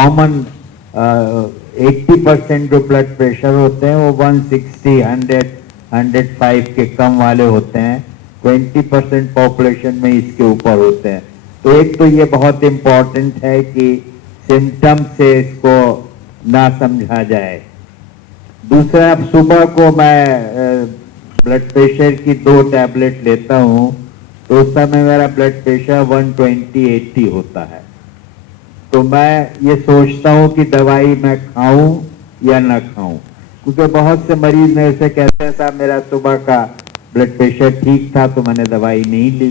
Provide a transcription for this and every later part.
Common 80% जो blood pressure होते हैं वो 160, 100, 105 के कम वाले होते हैं। 20% पॉपुलेशन में इसके ऊपर होते हैं। तो एक तो ये बहुत इम्पोर्टेंट है कि सिम्टम से इसको ना समझा जाए। दूसरा, अब सुबह को मैं ब्लड प्रेशर की 2 टैबलेट लेता हूँ, तो उस समय मेरा ब्लड प्रेशर 120/80 होता है। तो मैं ये सोचता हूँ कि दवाई मैं खाऊं या ना खाऊं, क्योंकि बहुत से मरीज मेरे से कहते हैं साहब मेरा सुबह का ब्लड प्रेशर ठीक था तो मैंने दवाई नहीं ली।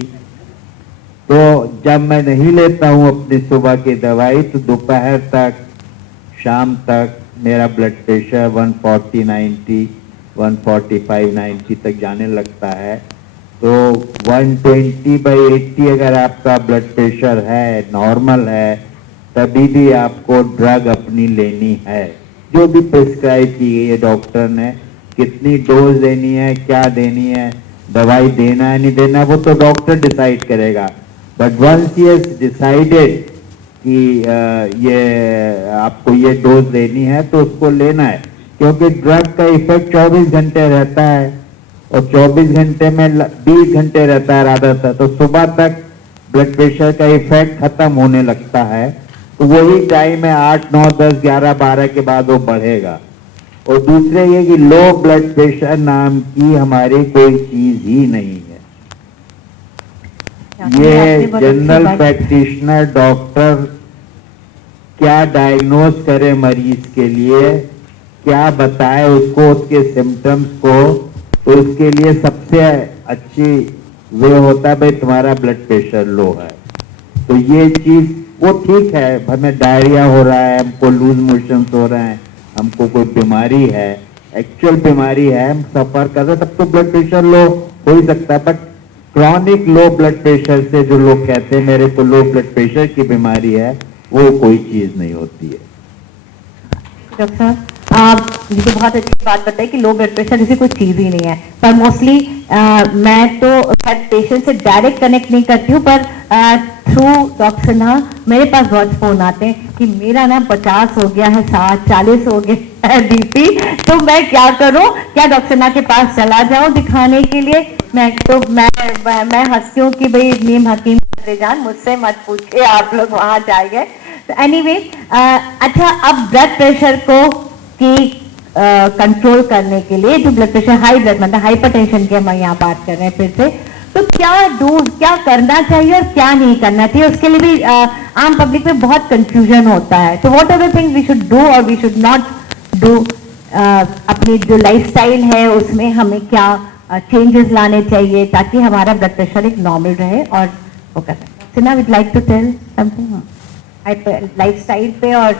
तो जब मैं नहीं लेता हूँ अपनी सुबह की दवाई तो दोपहर तक, शाम तक मेरा ब्लड प्रेशर 140/90, 145/90 तक जाने लगता है। तो 120/80 अगर आपका ब्लड प्रेशर है, नॉर्मल है, तभी भी आपको ड्रग अपनी लेनी है, जो भी प्रिस्क्राइब की गई है डॉक्टर ने। कितनी डोज देनी है, क्या देनी है, दवाई देना है नहीं देना, वो तो डॉक्टर डिसाइड करेगा। But once he has decided कि ये आपको ये डोज देनी है तो उसको लेना है, क्योंकि ड्रग का इफेक्ट 24 घंटे रहता है और 24 घंटे में 20 घंटे रहता है ज्यादातर। तो सुबह तक ब्लड प्रेशर का इफेक्ट खत्म होने लगता है, तो वही टाइम है 8, 9, 10, 11, 12 के बाद वो बढ़ेगा। और दूसरे ये कि लो ब्लड प्रेशर नाम की हमारी कोई चीज ही नहीं है। ये जनरल प्रैक्टिशनर डॉक्टर क्या डायग्नोज करे मरीज के लिए, क्या बताए उसको उसके सिम्टम्स को, तो उसके लिए सबसे अच्छी वे होता है भाई तुम्हारा ब्लड प्रेशर लो है। तो ये चीज वो ठीक है, हमें डायरिया हो रहा है, हमको लूज मोशंस हो रहे हैं, हमको कोई बीमारी है, एक्चुअल बीमारी है, हम सफर कर रहे हैं, तब तो ब्लड प्रेशर लो हो ही सकता है। But chronic low blood pressure से जो लोग कहते हैं मेरे को लो ब्लड प्रेशर की बीमारी है, वो कोई चीज नहीं होती है। डॉक्टर साहब, आप मुझे बहुत अच्छी बात बताई कि लो ब्लड प्रेशर जैसी कोई चीज ही नहीं है, पर मोस्टली मैं तो पेशेंट से डायरेक्ट कनेक्ट नहीं करती हूँ, पर थ्रू डॉक्टर सिन्हा मेरे पास बहुत फोन आते हैं कि मेरा ना 50 हो गया है, 60, 40 हो गया है बीपी, तो मैं क्या करूं, क्या डॉक्टर सिन्हा के पास चला जाऊं दिखाने के लिए? मैं हंसती हूँ कि भाई नीम हकीम जान मुझसे मत पूछिए, आप लोग वहां जाइए। तो एनीवे, अच्छा, अब ब्लड प्रेशर को की कंट्रोल करने के लिए, जो ब्लड प्रेशर हाई ब्लड मतलब हाइपरटेंशन की हम यहाँ बात कर रहे हैं फिर से, तो क्या करना चाहिए और क्या नहीं करना चाहिए, उसके लिए भी आम पब्लिक में बहुत कंफ्यूजन होता है। तो what are the things we should do और वी शुड नॉट डू? अपनी जो लाइफस्टाइल है उसमें हमें क्या चेंजेस लाने चाहिए ताकि हमारा ब्लड प्रेशर एक नॉर्मल रहे और वो कर सकें? Sinha, would like to tell something lifestyle पे और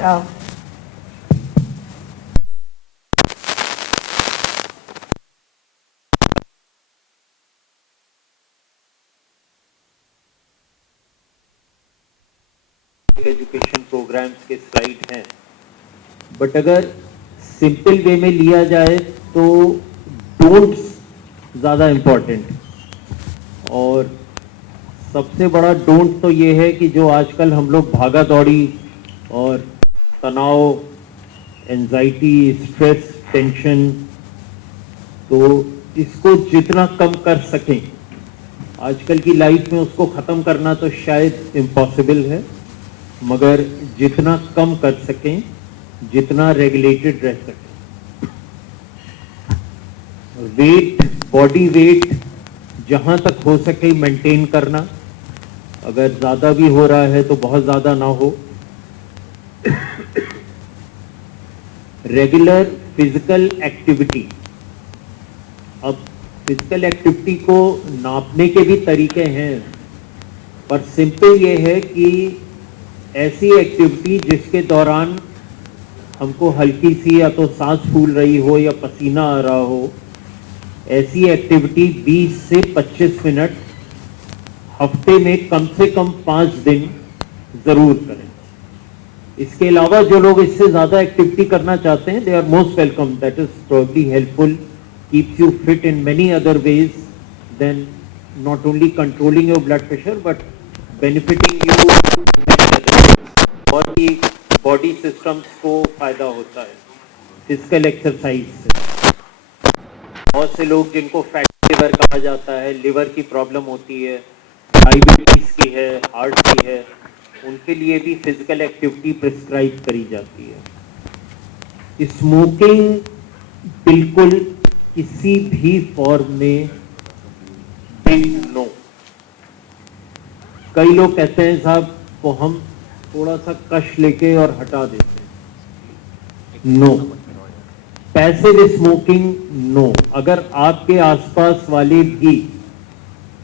एजुकेशन प्रोग्राम्स के स्लाइड हैं, बट अगर सिंपल वे में लिया जाए तो डोंट्स ज़्यादा इम्पोर्टेंट। और सबसे बड़ा डोंट तो ये है कि जो आजकल हम लोग भागा दौड़ी और तनाव, एंजाइटी, स्ट्रेस, टेंशन, तो इसको जितना कम कर सकें आजकल की लाइफ में, उसको ख़त्म करना तो शायद इम्पॉसिबल है, मगर जितना कम कर सकें, जितना रेगुलेटेड रह सकें। वेट, बॉडी वेट जहां तक हो सके मेंटेन करना, अगर ज़्यादा भी हो रहा है तो बहुत ज़्यादा ना हो। रेगुलर फिजिकल एक्टिविटी, अब फिजिकल एक्टिविटी को नापने के भी तरीके हैं, पर सिंपल ये है कि ऐसी एक्टिविटी जिसके दौरान हमको हल्की सी या तो सांस फूल रही हो या पसीना आ रहा हो, ऐसी एक्टिविटी 20 से 25 मिनट हफ्ते में कम से कम 5 दिन ज़रूर करें। इसके अलावा जो लोग इससे ज़्यादा एक्टिविटी करना चाहते हैं, they are most welcome, that is probably helpful, keeps you fit in many other ways than not only controlling your blood pressure but benefiting you. और भी बॉडी सिस्टम्स को फायदा होता है फिजिकल एक्सरसाइज से। बहुत से लोग जिनको फैटी लिवर कहा जाता है, लिवर की प्रॉब्लम होती है, डायबिटीज की है, हार्ट की है, उनके लिए भी फिजिकल एक्टिविटी प्रिस्क्राइब करी जाती है। स्मोकिंग बिल्कुल किसी भी फॉर्म में बिग नो। कई लोग कहते हैं साहब वो हम थोड़ा सा कश लेके और हटा देते हैं। No, passive smoking no. अगर आपके आसपास वाले भी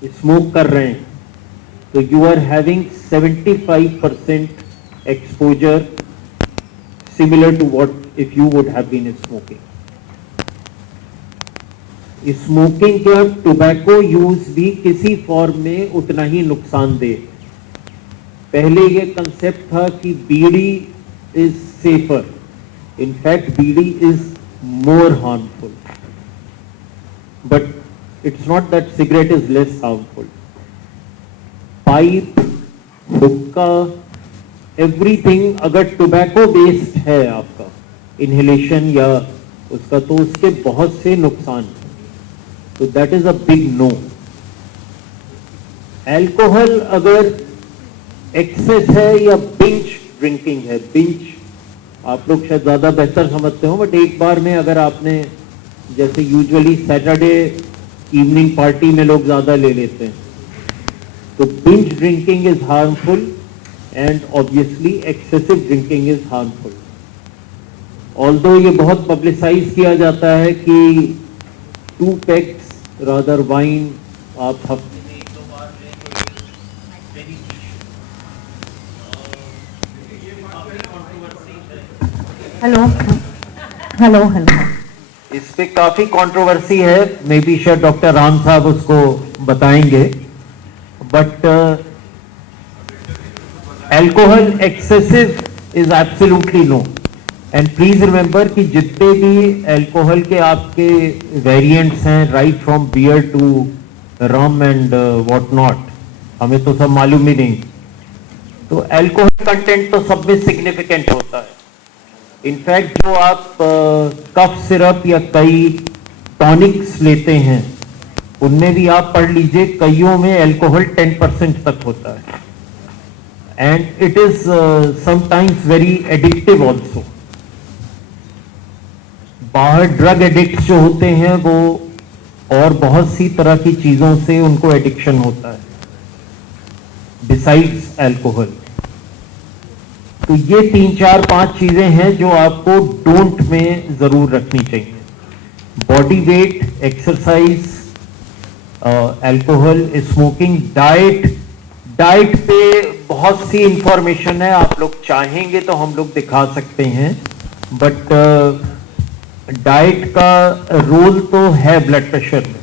स्मोक कर रहे हैं तो you are having 75% exposure similar to what if you would have been smoking. Smoking का टोबैको यूज भी किसी फॉर्म में उतना ही नुकसानदेह। पहले ये कंसेप्ट था कि beedi is safer, in fact beedi is more harmful, but it's not that cigarette is less harmful. Pipe, hookah, everything अगर टोबैको बेस्ड है आपका इनहेलेशन या उसका, तो उसके बहुत से नुकसान हैं, तो that is a big no. Alcohol अगर एक्सेस है या बिंज ड्रिंकिंग है, बिंज आप लोग शायद ज्यादा बेहतर समझते हो, बट एक बार में अगर आपने, जैसे यूजुअली सैटरडे इवनिंग पार्टी में लोग ज्यादा ले लेते हैं, तो binge drinking is harmful and obviously excessive drinking is harmful. Although ये बहुत पब्लिसाइज किया जाता है कि 2 पैक्स रादर वाइन आप हफ्ते में 1-2 बार लें तो बेनिफिशियल। हेलो हेलो हेलो, इस पे काफी कंट्रोवर्सी है, मे बी शायद डॉक्टर राम साहब उसको बताएंगे, but alcohol excessive is absolutely no. And please remember कि जितने भी एल्कोहल के आपके वेरिएंट्स हैं, right from beer to rum and what not, हमें तो सब मालूम ही नहीं, तो एल्कोहल कंटेंट तो सब में सिग्निफिकेंट होता है। इनफैक्ट जो आप कफ सिरप या कई टॉनिक्स लेते हैं उनमें भी आप पढ़ लीजिए, कईयों में एल्कोहल 10% तक होता है, and it is sometimes very addictive also. बाहर ड्रग एडिक्ट जो होते हैं वो और बहुत सी तरह की चीजों से उनको एडिक्शन होता है बिसाइड्स एल्कोहल। तो ये 3-4-5 चीजें हैं जो आपको डोंट में जरूर रखनी चाहिए। Body weight, exercise, alcohol, smoking, diet पे बहुत सी इंफॉर्मेशन है, आप लोग चाहेंगे तो हम लोग दिखा सकते हैं, बट डाइट का रोल तो है ब्लड प्रेशर में।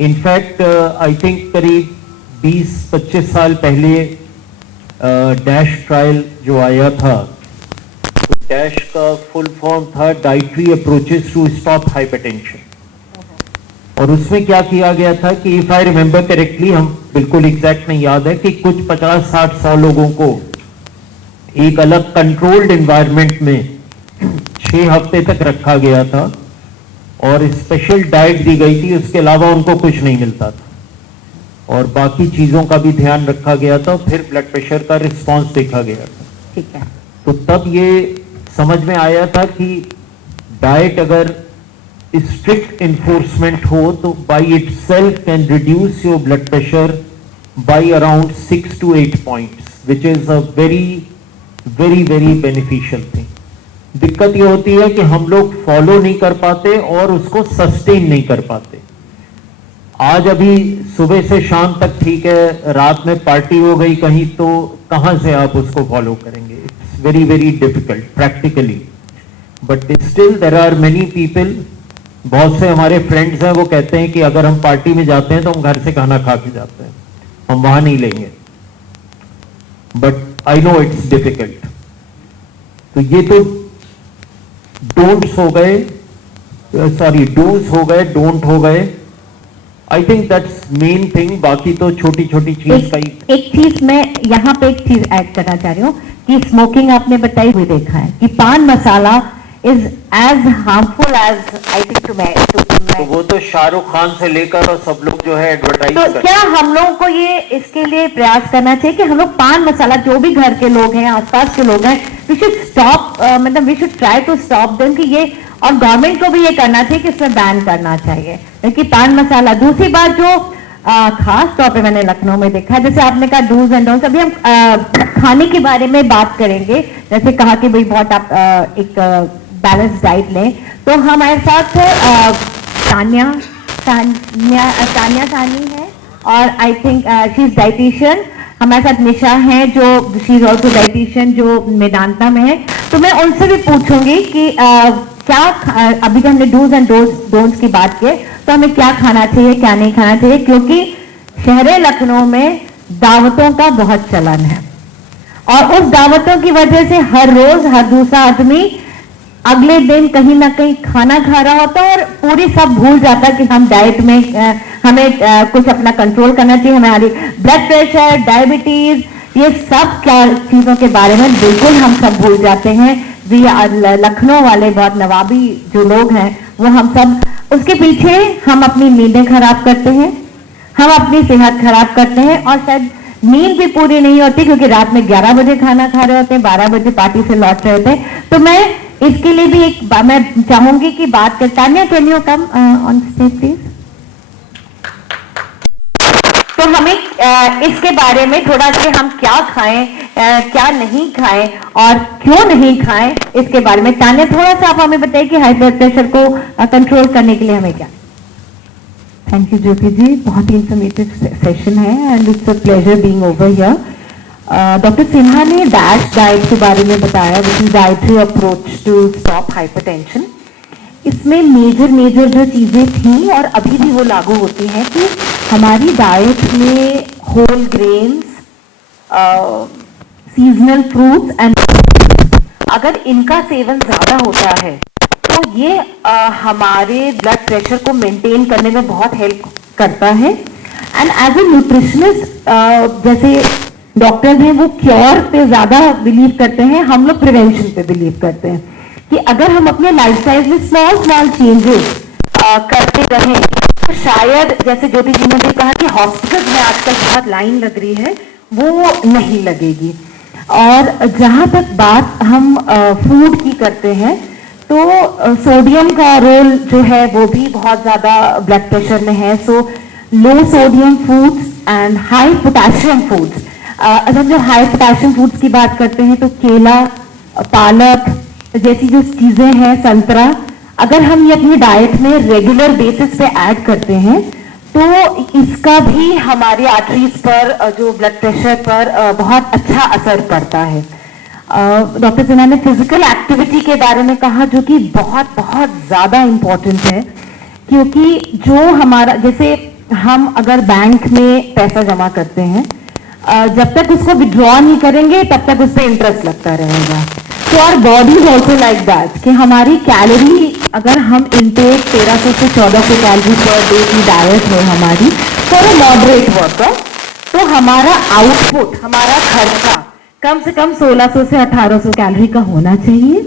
इनफैक्ट आई थिंक करीब 20-25 साल पहले डैश ट्रायल जो आया था, तो डैश का फुल फॉर्म था dietary approaches to stop hypertension, और उसमें क्या किया गया था कि इफ आई रिमेंबर करेक्टली, हम बिल्कुल एग्जैक्ट नहीं याद है, कि कुछ 50-60-100 लोगों को एक अलग कंट्रोल्ड एनवायरनमेंट में 6 हफ्ते तक रखा गया था और स्पेशल डाइट दी गई थी, उसके अलावा उनको कुछ नहीं मिलता था, और बाकी चीजों का भी ध्यान रखा गया था, फिर ब्लड प्रेशर का रिस्पांस देखा गया था। ठीक है, तो तब ये समझ में आया था कि डाइट अगर स्ट्रिक्ट इन्फोर्समेंट हो तो by itself can reduce your blood pressure by around 6 to 8 points, which is a very beneficial thing. दिक्कत ये होती है कि हम लोग फॉलो नहीं कर पाते और उसको सस्टेन नहीं कर पाते। आज अभी सुबह से शाम तक ठीक है, रात में पार्टी हो गई कहीं, तो कहां से आप उसको फॉलो करेंगे? It's very difficult practically, but still there are many people, बहुत से हमारे फ्रेंड्स हैं, वो कहते हैं कि अगर हम पार्टी में जाते हैं तो हम घर से खाना खा के जाते हैं, हम वहां नहीं लेंगे, but I know it's difficult. तो ये तो डोंट्स हो गए, सॉरी डूज हो गए, डोंट हो गए। I think that's main thing, बाकी तो छोटी छोटी चीज का ही। एक चीज मैं यहाँ पे एक चीज ऐड करना चाह रही हूँ कि स्मोकिंग आपने बताई हुई देखा है कि paan masala is as harmful as I think तो वो तो शाहरुख खान से लेकर और सब लोग जो है एडवर्टाइज तो क्या हम लोगों को ये इसके लिए प्रयास करना चाहिए कि हम लोग पान मसाला जो भी घर के लोग हैं आसपास के लोग हैं वी शुड स्टॉप, मतलब we should try to stop them कि ये, और गवर्नमेंट को भी ये करना चाहिए कि इसमें बैन करना चाहिए क्योंकि पान मसाला। दूसरी बात जो खास तौर पे मैंने लखनऊ में देखा है, जैसे आपने कहा डूज एंड डोंट्स, अभी हम खाने के बारे में बात करेंगे, जैसे कहा कि भाई बहुत आप एक बैलेंस डाइट लें, तो हमारे साथ तान्या सानी है और I think she is dietitian. हमारे साथ निशा है जो शी इज ऑल्सो डाइटिशियन जो मेदांता में है। तो मैं उनसे भी पूछूंगी कि क्या अभी जब हमने डूज एंड डोंट्स की बात की तो हमें क्या खाना चाहिए क्या नहीं खाना चाहिए, क्योंकि शहर लखनऊ में दावतों का बहुत चलन है और उस दावतों की वजह से हर रोज हर दूसरा आदमी अगले दिन कहीं ना कहीं खाना खा रहा होता है और पूरी सब भूल जाता है कि हम डाइट में हमें कुछ अपना कंट्रोल करना चाहिए, हमारी ब्लड प्रेशर, डायबिटीज, ये सब क्या चीजों के बारे में बिल्कुल हम सब भूल जाते हैं। लखनऊ वाले बहुत नवाबी जो लोग हैं वो हम सब उसके पीछे हम अपनी नींदें खराब करते हैं, हम अपनी सेहत खराब करते हैं और शायद नींद भी पूरी नहीं होती क्योंकि रात में 11 बजे खाना खा रहे होते हैं, 12 बजे पार्टी से लौट रहे होते हैं। तो मैं इसके लिए भी एक मैं चाहूंगी कि बात कर Tanya, can you come on stage please. तो हमें इसके बारे में थोड़ा कि हम क्या खाएं क्या नहीं खाएं और क्यों नहीं खाएं इसके बारे में तान्या थोड़ा सा आप हमें बताइए कि हाई ब्लड प्रेशर को कंट्रोल करने के लिए हमें क्या। थैंक यू ज्योति जी, बहुत ही इंफॉर्मेटिव सेशन है and it's a pleasure being over here. Doctor Sinha ने डैश डाइट के बारे में बताया, which is dietary approach to stop hypertension. इसमें मेजर जो चीजें थी और अभी भी वो लागू होती हैं कि हमारी डाइट में whole grains, seasonal fruits and अगर इनका सेवन ज्यादा होता है तो ये हमारे ब्लड प्रेशर को मेंटेन करने में बहुत हेल्प करता है। एंड एज ए न्यूट्रिशनिस्ट जैसे डॉक्टर्स हैं वो क्योर पे ज्यादा बिलीव करते हैं, हम लोग प्रिवेंशन पे बिलीव करते हैं कि अगर हम अपने लाइफस्टाइल में स्मॉल चेंजेस करते रहें तो शायद जैसे ज्योति जी ने भी कहा कि हॉस्पिटल में आजकल बहुत लाइन लग रही है वो नहीं लगेगी। और जहां तक बात हम फूड की करते हैं तो सोडियम का रोल जो है वो भी बहुत ज्यादा ब्लड प्रेशर में है। So low sodium foods and high potassium foods, अगर जो हाई पोटेशियम फूड्स की बात करते हैं तो केला, पालक जैसी जो चीजें हैं, संतरा, अगर हम ये अपनी डाइट में रेगुलर बेसिस पे ऐड करते हैं तो इसका भी हमारी आर्टरीज पर जो ब्लड प्रेशर पर बहुत अच्छा असर पड़ता है। डॉक्टर सिन्हा ने फिजिकल एक्टिविटी के बारे में कहा जो कि बहुत ज्यादा इम्पोर्टेंट है, क्योंकि जो हमारा जैसे हम अगर बैंक में पैसा जमा करते हैं जब तक उसको विड्रॉ नहीं करेंगे तब तक उस पर इंटरेस्ट लगता रहेगा। तो our body is also like that कि हमारी कैलोरी अगर हम इनटेक 1300 से 1400 कैलोरी पर डे की डाइट है हमारी फॉर अ मॉडरेट वर्कर, तो हमारा आउटपुट, हमारा खर्चा कम से कम 1600 से 1800 कैलोरी का होना चाहिए,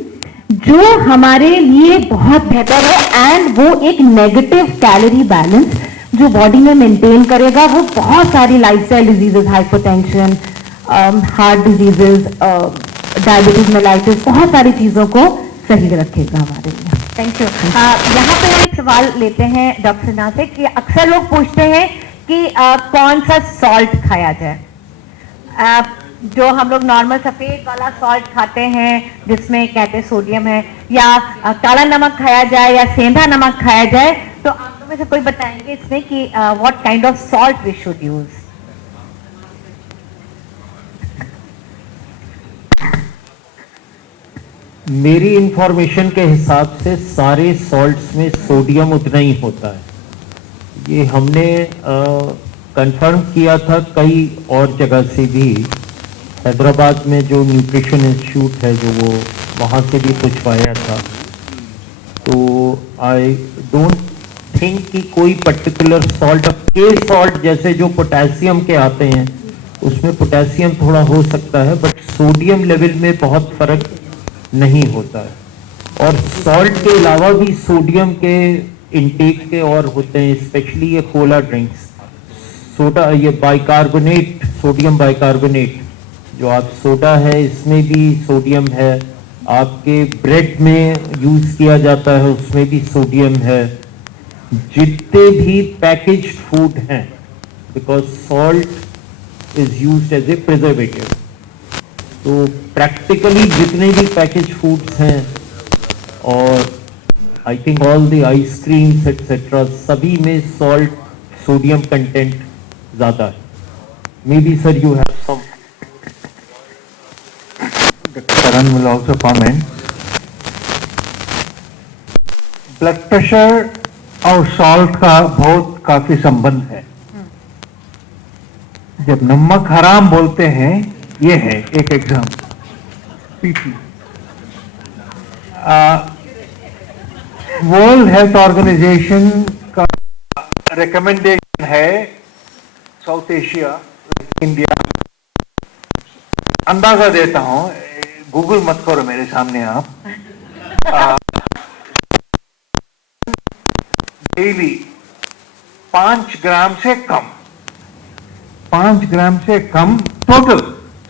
जो हमारे लिए बहुत बेहतर है। एंड वो एक नेगेटिव कैलोरी बैलेंस जो बॉडी में मेंटेन करेगा, वो बहुत सारी lifestyle diseases, hypertension, heart diseases, diabetes mellitus, बहुत सारी चीजों को सही रखेगा हमारे लिए। Thank you. यहाँ पे हम एक सवाल लेते हैं डॉक्टर सिन्हा से कि अक्सर लोग पूछते हैं कि कौन सा सॉल्ट खाया जाए। जो हम लोग नॉर्मल सफेद वाला सॉल्ट खाते हैं जिसमें कहते हैं सोडियम है, या काला नमक खाया जाए या सेंधा नमक खाया जाए, तो आप लोग में से कोई बताएंगे इसमें कि what kind of salt we should use. मेरी इंफॉर्मेशन के हिसाब से सारे सॉल्ट्स में सोडियम उतना ही होता है। ये हमने कंफर्म किया था कई और जगह से भी, हैदराबाद में जो न्यूट्रिशन इंस्टीट्यूट है जो वो वहाँ से भी पूछवाया था। तो आई डोंट थिंक कि कोई पर्टिकुलर सॉल्ट, अब के सॉल्ट जैसे जो पोटेशियम के आते हैं उसमें पोटेशियम थोड़ा हो सकता है, बट सोडियम लेवल में बहुत फर्क नहीं होता है। और सॉल्ट के अलावा भी सोडियम के इंटेक के और होते हैं, स्पेशली ये कोला ड्रिंक्स, सोडा, ये बाइकार्बोनेट, सोडियम बाइकार्बोनेट जो आप सोडा है इसमें भी सोडियम है, आपके ब्रेड में यूज किया जाता है उसमें भी सोडियम है, जितने भी पैकेज्ड फूड हैं, because salt is used as a preservative. तो प्रैक्टिकली जितने भी पैकेज फूड्स हैं और I think all the ice creams etcetera सभी में सॉल्ट, सोडियम कंटेंट ज्यादा है। मे be sir you have some. Karan will also comment. Blood pressure और सॉल्ट का बहुत काफी संबंध है। जब नमक हराम बोलते हैं, ये है एक example, PP. World health organisation का रिकमेंडेशन है साउथ एशिया, इंडिया, अंदाजा देता हूं, गूगल मत करो मेरे सामने आप, डेली 5 ग्राम से कम, 5 ग्राम से कम टोटल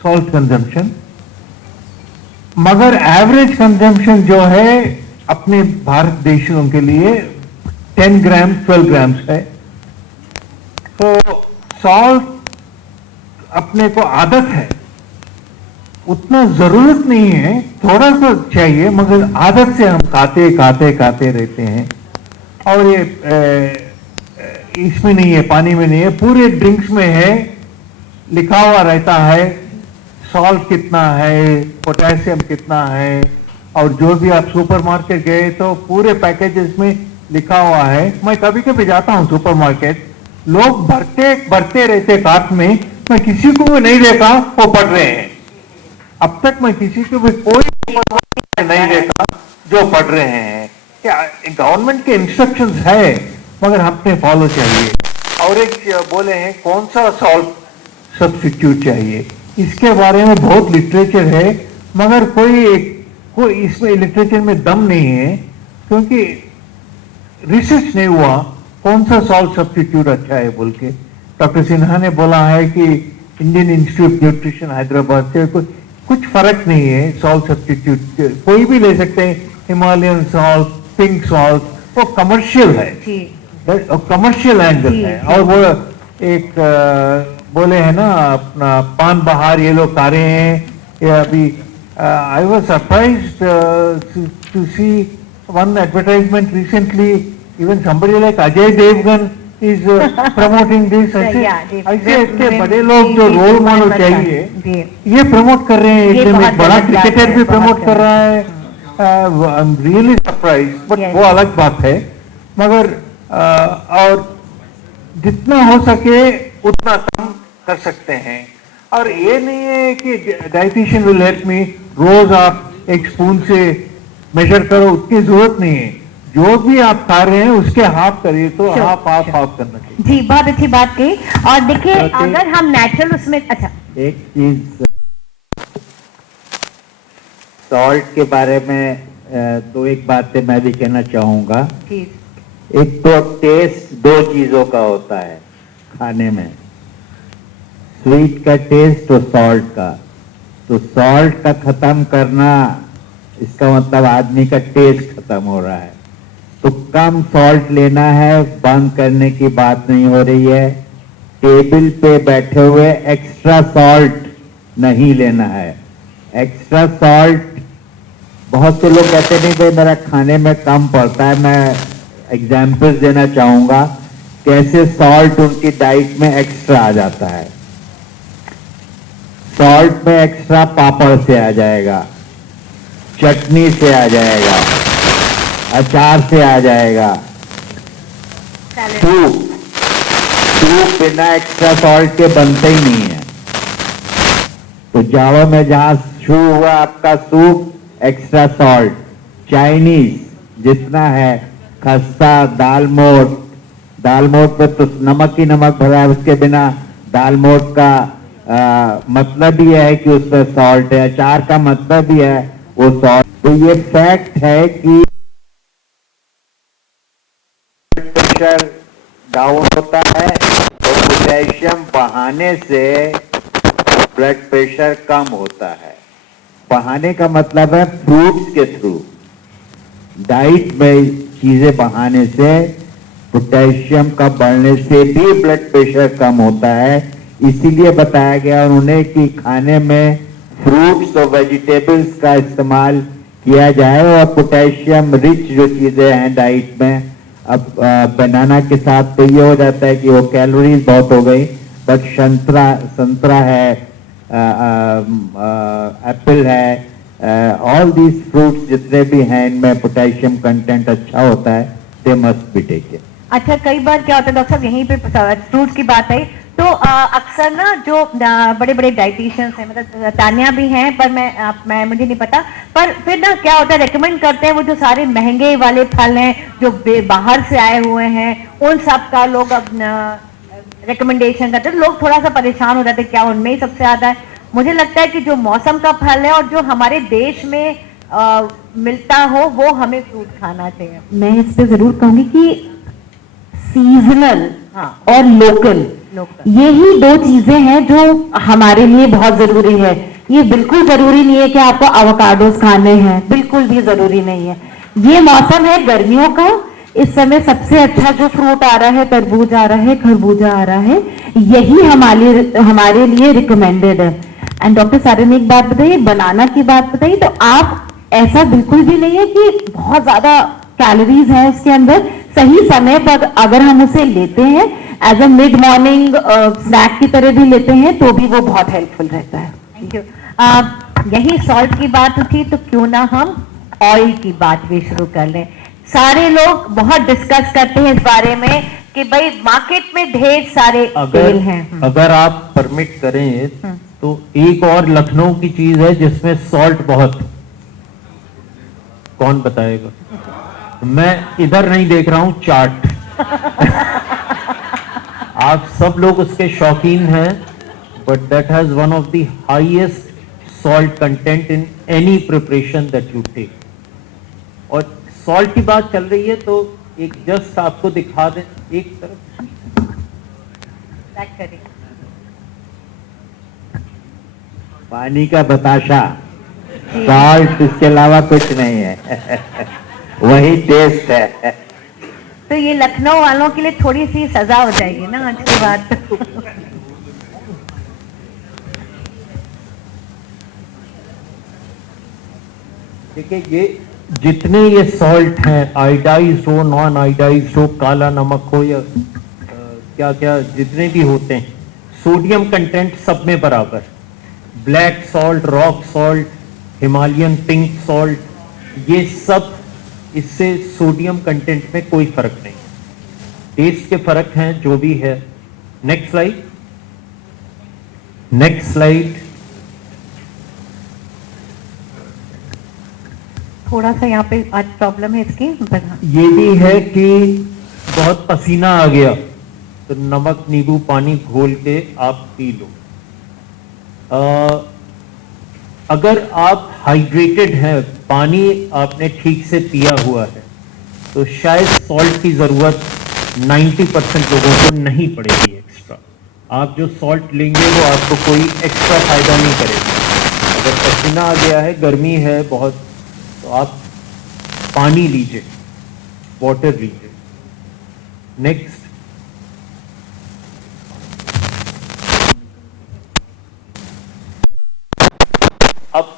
सॉल्ट कंजम्पशन। मगर एवरेज कंजम्पशन जो है अपने भारत देशों के लिए 10 ग्राम 12 ग्राम्स है। तो सॉल्ट अपने को आदत है, उतना जरूरत नहीं है, थोड़ा सा चाहिए, मगर आदत से हम खाते खाते खाते रहते हैं। और ये इसमें नहीं है, पानी में नहीं है, पूरे ड्रिंक्स में है, लिखा हुआ रहता है सॉल्ट कितना है, पोटेशियम कितना है। और जो भी आप सुपरमार्केट गए तो पूरे पैकेजेस में लिखा हुआ है। मैं कभी कभी जाता हूँ सुपरमार्केट, लोग भरते रहते कार्ट में, मैं किसी को भी नहीं देखा वो पढ़ रहे हैं। अब तक मैं किसी को भी कोई नहीं देखा जो पढ़ रहे हैं। गवर्नमेंट के इंस्ट्रक्शंस है, मगर हमने फॉलो चाहिए। और एक बोले हैं कौन सा सॉल्ट सब्स्टिट्यूट चाहिए, इसके बारे में बहुत लिटरेचर है, मगर कोई इसमें लिटरेचर में दम नहीं है, क्योंकि रिसर्च नहीं हुआ कौन सा सॉल्ट सब्स्टिट्यूट अच्छा है बोल के। डॉक्टर सिन्हा ने बोला है कि Indian institute of nutrition Hyderabad से कुछ फर्क नहीं है सॉल्ट सब्स्टिट्यूट, कोई भी ले सकते हैं, हिमालयन सॉल्ट, पिंक सॉल्ट, वो कमर्शियल है, कमर्शियल एंगल है। और वो एक बोले है ना अपना पान बहार ये लोग खा रहे हैं, ये अभी I was surprised to see one advertisement recently, even somebody like Ajay Devgan is promoting this। ऐसे इतने बड़े लोग जो रोल मॉडल चाहिए ये प्रमोट कर रहे हैं, एक बड़ा क्रिकेटर भी प्रमोट कर रहा है। I am really surprise, but वो अलग बात है। मगर और जितना हो सके उतना कम कर सकते हैं। और ये नहीं है कि डाइटिशियन विल हेल्प मी, रोज आप एक स्पून से मेजर करो, उसकी जरूरत नहीं है। जो भी आप खा रहे हैं उसके हाफ करिए, तो हाफ करना चाहिए। जी, बहुत अच्छी बात कही। और देखिए अगर हम नेचुरल उसमें, अच्छा एक चीज सॉल्ट के बारे में दो एक बातें मैं भी कहना चाहूंगा। एक तो टेस्ट दो चीजों का होता है खाने में, स्वीट का टेस्ट और सॉल्ट का। तो सॉल्ट का खत्म करना इसका मतलब आदमी का टेस्ट खत्म हो रहा है। तो कम सॉल्ट लेना है, बंद करने की बात नहीं हो रही है। टेबल पे बैठे हुए एक्स्ट्रा सॉल्ट नहीं लेना है। एक्स्ट्रा सॉल्ट बहुत से लोग कहते नहीं भाई मेरा खाने में कम पड़ता है। मैं एग्जाम्पल्स देना चाहूंगा कैसे सॉल्ट उनकी डाइट में एक्स्ट्रा आ जाता है। सॉल्ट में एक्स्ट्रा पापड़ से आ जाएगा, चटनी से आ जाएगा, अचार से आ जाएगा, सूप बिना एक्स्ट्रा सॉल्ट के बनते ही नहीं है। तो जावा में जहां शुरू हुआ आपका सूप, एक्स्ट्रा सॉल्ट। चाइनीज जितना है खस्ता, दाल मोठ, दाल मोठ पे तो नमक ही नमक भरा है, उसके बिना दाल मोठ का मतलब ही है कि उसमें सॉल्ट है, अचार का मतलब ही है वो सॉल्ट। तो ये फैक्ट है कि प्रेशर डाउन होता है और पोटेशियम बहाने से ब्लड प्रेशर कम होता है। बहाने का मतलब है फ्रूट्स के थ्रू, डाइट में चीजें बहाने से पोटेशियम का बढ़ने से भी ब्लड प्रेशर कम होता है। इसीलिए बताया गया उन्होंने कि खाने में फ्रूट्स और वेजिटेबल्स का इस्तेमाल किया जाए और पोटेशियम रिच जो चीजें हैं डाइट में, अब बनाना के साथ तो ये हो जाता है कि वो कैलोरीज बहुत हो गई, बट संतरा है, एप्पल है, ऑल दीज फ्रूट्स जितने भी हैं इनमें पोटेशियम कंटेंट अच्छा होता है, दे मस्ट बी टेकन। अच्छा, कई बार क्या होता है डॉक्टर साहब, यहीं पे फ्रूट्स की बात है तो अक्सर ना जो बड़े बड़े डाइटिशियंस हैं, मतलब तानिया भी हैं पर मैं मुझे नहीं पता, पर फिर ना क्या होता है रेकमेंड करते हैं वो जो सारे महंगे वाले फल हैं जो बाहर से आए हुए हैं, उन सब का लोग अब रिकमेंडेशन करते हैं। लोग थोड़ा सा परेशान हो जाते हैं क्या उनमें ही सबसे ज्यादा है। मुझे लगता है कि जो मौसम का फल है और जो हमारे देश में मिलता हो वो हमें फ्रूट खाना चाहिए। मैं इस पे जरूर कहूंगी कि सीजनल हाँ। और लोकल यही दो चीजें हैं जो हमारे लिए बहुत जरूरी है। ये बिल्कुल जरूरी नहीं है कि आपको अवोकाडोस खाने हैं, बिल्कुल भी जरूरी नहीं है। ये मौसम है गर्मियों का, इस समय सबसे अच्छा जो फ्रूट आ रहा है तरबूज आ रहा है, खरबूजा आ रहा है, यही हमारे लिए रिकमेंडेड है। एंड डॉक्टर सारे ने एक बात बताई, बनाना की बात बताई, तो आप ऐसा बिल्कुल भी नहीं है कि बहुत ज्यादा कैलोरीज है उसके अंदर। सही समय पर अगर हम उसे लेते हैं as a mid morning snack की तरह भी लेते हैं तो भी वो बहुत हेल्पफुल रहता है। Thank you. यही सॉल्ट की बात उठी तो क्यों ना हम ऑयल की बात भी शुरू कर लें। सारे लोग बहुत डिस्कस करते हैं इस बारे में कि भाई मार्केट में ढेर सारे तेल हैं। अगर आप परमिट करें तो एक और लखनऊ की चीज है जिसमें सॉल्ट बहुत, कौन बताएगा? मैं इधर नहीं देख रहा हूं चाट आप सब लोग उसके शौकीन हैं, but that has one of the highest salt content in any preparation that you take. और सॉल्ट की बात चल रही है तो एक जस्ट आपको दिखा दें, एक तरफ पानी का बताशा, सॉल्ट, इसके अलावा कुछ नहीं है वही टेस्ट है। तो ये लखनऊ वालों के लिए थोड़ी सी सजा हो जाएगी ना आज के बाद। देखिए ये जितने ये सॉल्ट हैं, आयोडाइज्ड हो, नॉन आयोडाइज्ड हो, काला नमक हो या क्या क्या जितने भी होते हैं, सोडियम कंटेंट सब में बराबर। Black salt, rock salt, Himalayan pink salt, ये सब, इससे सोडियम कंटेंट में कोई फर्क नहीं, टेस्ट के फर्क हैं जो भी है। Next slide, next slide. थोड़ा सा यहाँ पे आज प्रॉब्लम है इसकी। ये भी है कि बहुत पसीना आ गया तो नमक नींबू पानी घोल के आप पी लो। अगर आप हाइड्रेटेड हैं, पानी आपने ठीक से पिया हुआ है, तो शायद सॉल्ट की जरूरत 90% लोगों को नहीं पड़ेगी एक्स्ट्रा। आप जो सॉल्ट लेंगे वो आपको कोई एक्स्ट्रा फायदा नहीं करेगा। अगर पसीना आ गया है, गर्मी है बहुत, तो आप पानी लीजिए, वाटर लीजिए। नेक्स्ट, अब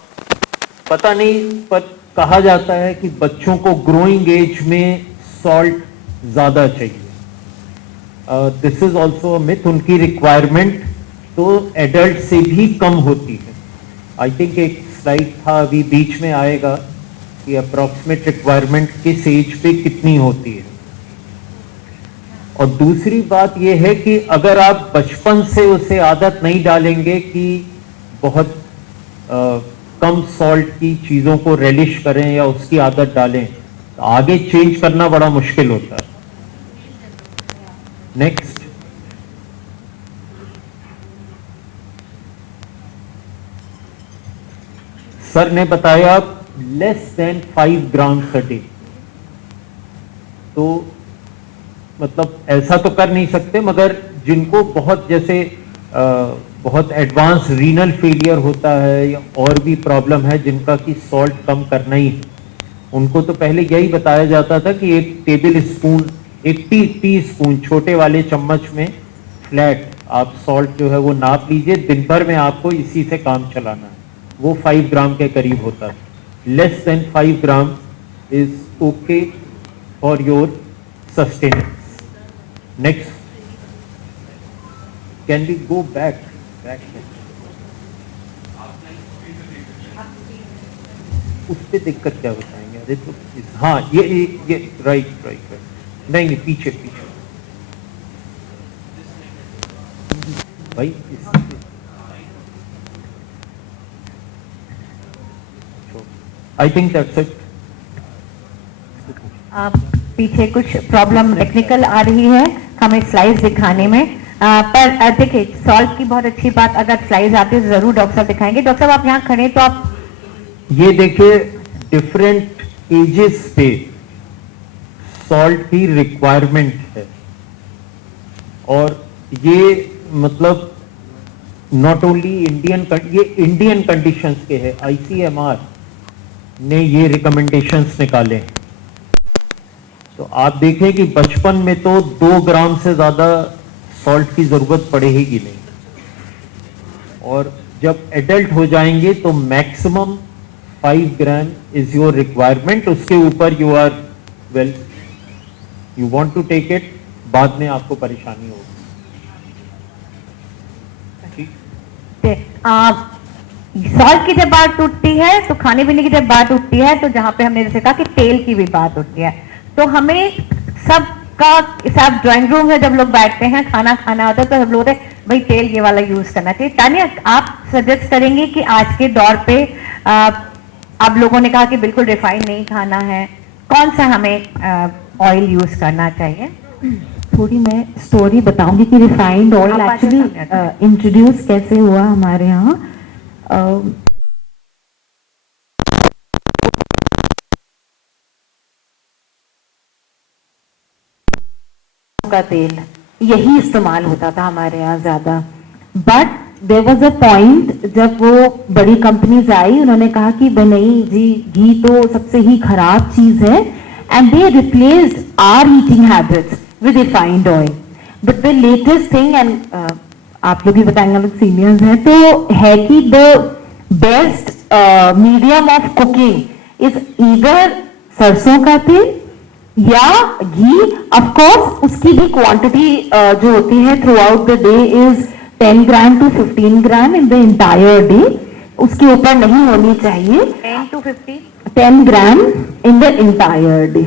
पता नहीं पर कहा जाता है कि बच्चों को ग्रोइंग एज में सॉल्ट ज्यादा चाहिए। दिस इज ऑल्सो मिथ, उनकी रिक्वायरमेंट तो एडल्ट से भी कम होती है। आई थिंक एक स्लाइड था अभी बीच में आएगा कि अप्रॉक्सीमेट रिक्वायरमेंट किस एज पे कितनी होती है। और दूसरी बात यह है कि अगर आप बचपन से उसे आदत नहीं डालेंगे कि बहुत कम सॉल्ट की चीज़ों को रेलिश करें या उसकी आदत डालें, तो आगे चेंज करना बड़ा मुश्किल होता है। नेक्स्ट, सर ने बताया less than 5 gram a day, तो मतलब ऐसा तो कर नहीं सकते, मगर जिनको बहुत जैसे बहुत एडवांस रीनल फेलियर होता है या और भी प्रॉब्लम है जिनका कि सॉल्ट कम करना ही है, उनको तो पहले यही बताया जाता था कि एक टेबल स्पून, एक टी स्पून छोटे वाले चम्मच में फ्लैट आप सॉल्ट जो है वो नाप लीजिए, दिन भर में आपको इसी से काम चलाना है। वो 5 ग्राम के करीब होता है। Less than 5 gram is okay for your sustenance. Next, can we go back? उस पे दिक्कत क्या बताएंगे? अरे तो हाँ, ये राइट, नहीं पीछे भाई, आई थिंक दैट्स इट। पीछे कुछ प्रॉब्लम टेक्निकल आ रही है हमें स्लाइड्स दिखाने में, पर देखिए सॉल्ट की बहुत अच्छी बात, अगर स्लाइड्स आती है तो जरूर डॉक्टर साहब दिखाएंगे। डॉक्टर साहब आप यहाँ खड़े तो आप ये देखिए डिफरेंट एजेस पे सॉल्ट की रिक्वायरमेंट है, और ये मतलब नॉट ओनली ये इंडियन कंडीशंस के है, ICMR ने ये रिकमेंडेशंस निकाले हैं। तो आप देखें कि बचपन में तो 2 ग्राम से ज्यादा सॉल्ट की जरूरत पड़ेगी नहीं, और जब एडल्ट हो जाएंगे तो maximum 5 gram is your requirement. उसके ऊपर you are well, you want to take it, बाद में आपको परेशानी होगी। सॉल्ट की जब बात उठती है तो खाने पीने की जब बात उठती है तो जहां पे हमने जैसे कहा कि तेल की भी बात उठती है, तो हमें सबका सब ड्राइंग रूम में जब लोग बैठते हैं खाना खाना होता है तो सब लोग बोलते हैं भाई तेल ये वाला यूज करना चाहिए। तानिया, आप सजेस्ट करेंगे कि आज के दौर पे आप लोगों ने कहा कि बिल्कुल रिफाइंड नहीं खाना है, कौन सा हमें ऑयल यूज करना चाहिए? थोड़ी मैं स्टोरी बताऊंगी कि रिफाइंड ऑयल एक्चुअली इंट्रोड्यूस कैसे हुआ हमारे यहाँ। का तेल यही इस्तेमाल होता था हमारे यहाँ ज्यादा, but there was a point जब वो बड़ी कंपनीज आई, उन्होंने कहा कि नहीं जी, घी तो सबसे ही खराब चीज है, and they replaced our eating habits with refined oil. But the latest thing, and आप लोग भी बताएंगे, लोग सीनियर्स हैं, तो है कि the best medium of cooking is either सरसों का तेल या घी। ऑफ कोर्स उसकी भी क्वांटिटी जो होती है throughout the day is 10 gram to 15 gram in the entire day, उसके ऊपर नहीं होनी चाहिए। 10 gram in the entire day,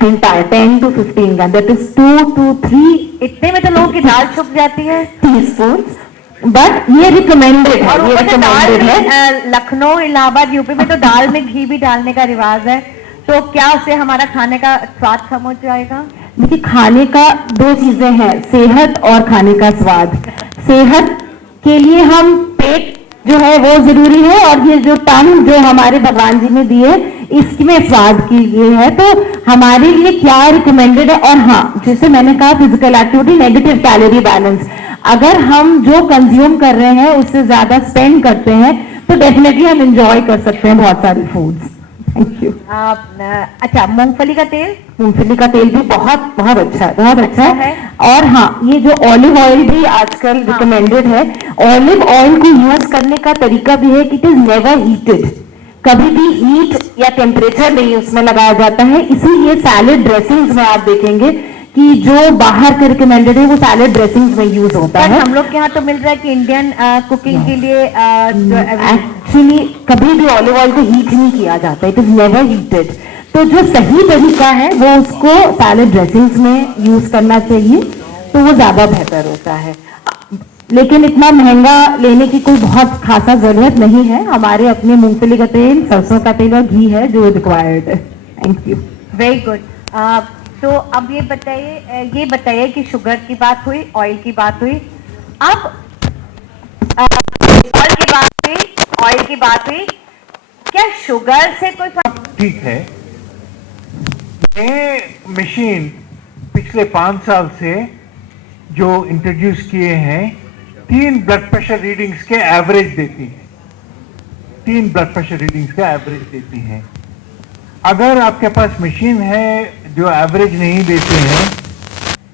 entire 10 to 15 gram, that is 2 to 3, इतने में तो लोगों की दाल छुप जाती है, टीस्पून, बट ये रिकमेंडेड है, ये रिकमेंडेड है। लखनऊ, इलाहाबाद, यूपी में तो दाल में घी भी डालने का रिवाज है, तो क्या उससे हमारा खाने का स्वाद कम हो जाएगा? देखिए, खाने का 2 चीजें हैं, सेहत और खाने का स्वाद। सेहत के लिए हम पेट जो है वो जरूरी है, और ये जो टंग जो हमारे भगवान जी ने दिए इसमें स्वाद के लिए है, तो हमारे लिए क्या रिकमेंडेड है। और हाँ, जैसे मैंने कहा physical activity, negative calorie balance, अगर हम जो कंज्यूम कर रहे हैं उससे ज्यादा स्पेंड करते हैं तो डेफिनेटली हम एंजॉय कर सकते हैं बहुत सारी फूड्स। Thank you. अच्छा, मूंगफली का तेल? मूंगफली का तेल भी बहुत बहुत अच्छा है, बहुत अच्छा है। और हाँ, ये जो ऑलिव ऑयल भी आजकल रिकमेंडेड है। ऑलिव ऑयल को यूज करने का तरीका भी है कि इट इज नेवर हीटेड, कभी भी हीट या टेम्परेचर नहीं उसमें लगाया जाता है। इसीलिए सैलेड ड्रेसिंग्स में आप देखेंगे कि जो बाहर के रिकमेंडेड है वो सैलेड ड्रेसिंग्स में यूज होता है। हम लोग के यहाँ तो मिल रहा है कि इंडियन कुकिंग के लिए एक्चुअली कभी भी ऑलिव ऑयल को हीट नहीं किया जाता, इट इज नेवर हीटेड। तो जो सही तरीका है वो उसको सैलेड ड्रेसिंग्स में यूज करना चाहिए, तो वो ज्यादा बेहतर होता है। लेकिन इतना महंगा लेने की कोई बहुत खासा जरूरत नहीं है, हमारे अपने मूंगफली का तेल, सरसों का तेल और घी है जो रिक्वायर्ड है। Thank you. Very good. तो अब ये बताइए कि शुगर की बात हुई, ऑयल की बात हुई, अब ऑयल की बात हुई, क्या शुगर से कोई ठीक है। ये मशीन पिछले 5 साल से जो इंट्रोड्यूस किए हैं 3 ब्लड प्रेशर रीडिंग्स के एवरेज देती है, 3 ब्लड प्रेशर रीडिंग्स का एवरेज देती है। अगर आपके पास मशीन है जो एवरेज नहीं देते हैं,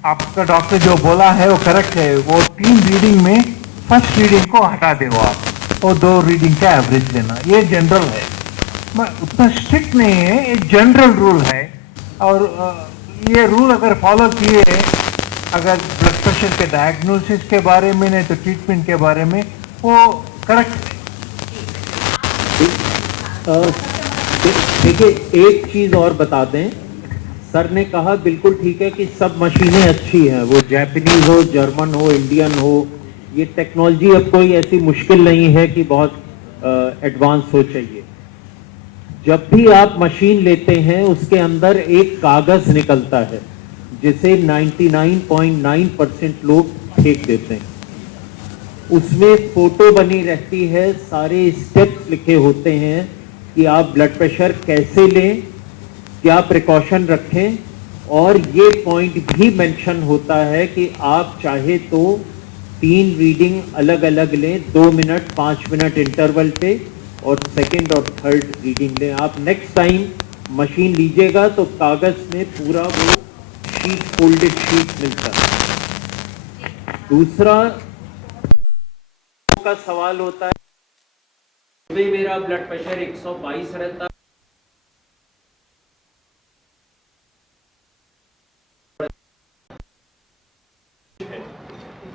आपका डॉक्टर जो बोला है वो करेक्ट है, वो 3 रीडिंग में फर्स्ट रीडिंग को हटा दे आप और 2 रीडिंग का एवरेज लेना, ये जनरल है, उतना स्ट्रिक्ट नहीं है, ये जनरल रूल है। और ये रूल अगर फॉलो किए, अगर ब्लड प्रेशर के डायग्नोसिस के बारे में नहीं तो ट्रीटमेंट के बारे में, वो करेक्ट है। देखिए एक चीज और बता दें, सर ने कहा बिल्कुल ठीक है कि सब मशीनें अच्छी हैं, वो जापानीज हो, जर्मन हो, इंडियन हो, ये टेक्नोलॉजी अब कोई ऐसी मुश्किल नहीं है कि बहुत एडवांस हो चाहिए। जब भी आप मशीन लेते हैं उसके अंदर एक कागज निकलता है जिसे 99.9% लोग फेंक देते हैं। उसमें फोटो बनी रहती है, सारे स्टेप्स लिखे होते हैं कि आप ब्लड प्रेशर कैसे लें, क्या प्रिकॉशन रखें, और ये पॉइंट भी मेंशन होता है कि आप चाहे तो 3 रीडिंग अलग अलग लें, 2 मिनट 5 मिनट इंटरवल पे, और सेकंड और थर्ड रीडिंग लें। आप नेक्स्ट टाइम मशीन लीजिएगा तो कागज में पूरा वो शीट, फोल्डेड शीट मिलता है। दूसरा का सवाल होता है, मेरा ब्लड प्रेशर 122 रहता है,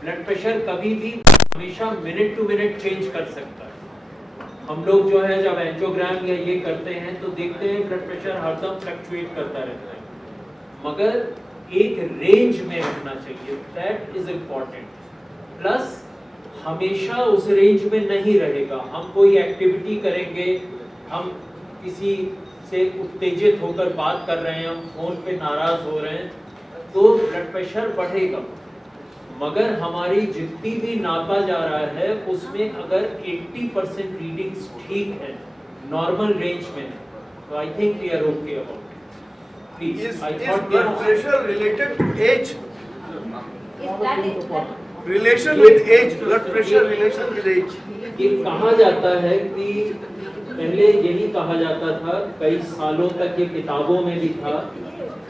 ब्लड प्रेशर कभी भी हमेशा मिनट टू मिनट चेंज कर सकता है। हम लोग जो है जब एंजियोग्राम या ये करते हैं तो देखते हैं ब्लड प्रेशर हरदम फ्लक्चुएट करता रहता है, मगर एक रेंज में रहना चाहिए, दैट इज इम्पोर्टेंट। प्लस हमेशा उस रेंज में नहीं रहेगा। हम कोई एक्टिविटी करेंगे, हम किसी से उत्तेजित होकर बात कर रहे हैं, हम फोन पे नाराज हो रहे हैं, तो ब्लड प्रेशर बढ़ेगा। मगर हमारी जितनी भी नापा जा रहा है उसमें अगर 80% रीडिंग्स ठीक है, नॉर्मल रेंज में, तो I think we are okay about it. Please, I thought blood pressure related to age? Relation with age, blood pressure relation with age. ये कहा जाता है कि पहले यही कहा जाता था, कई सालों तक ये किताबों में भी था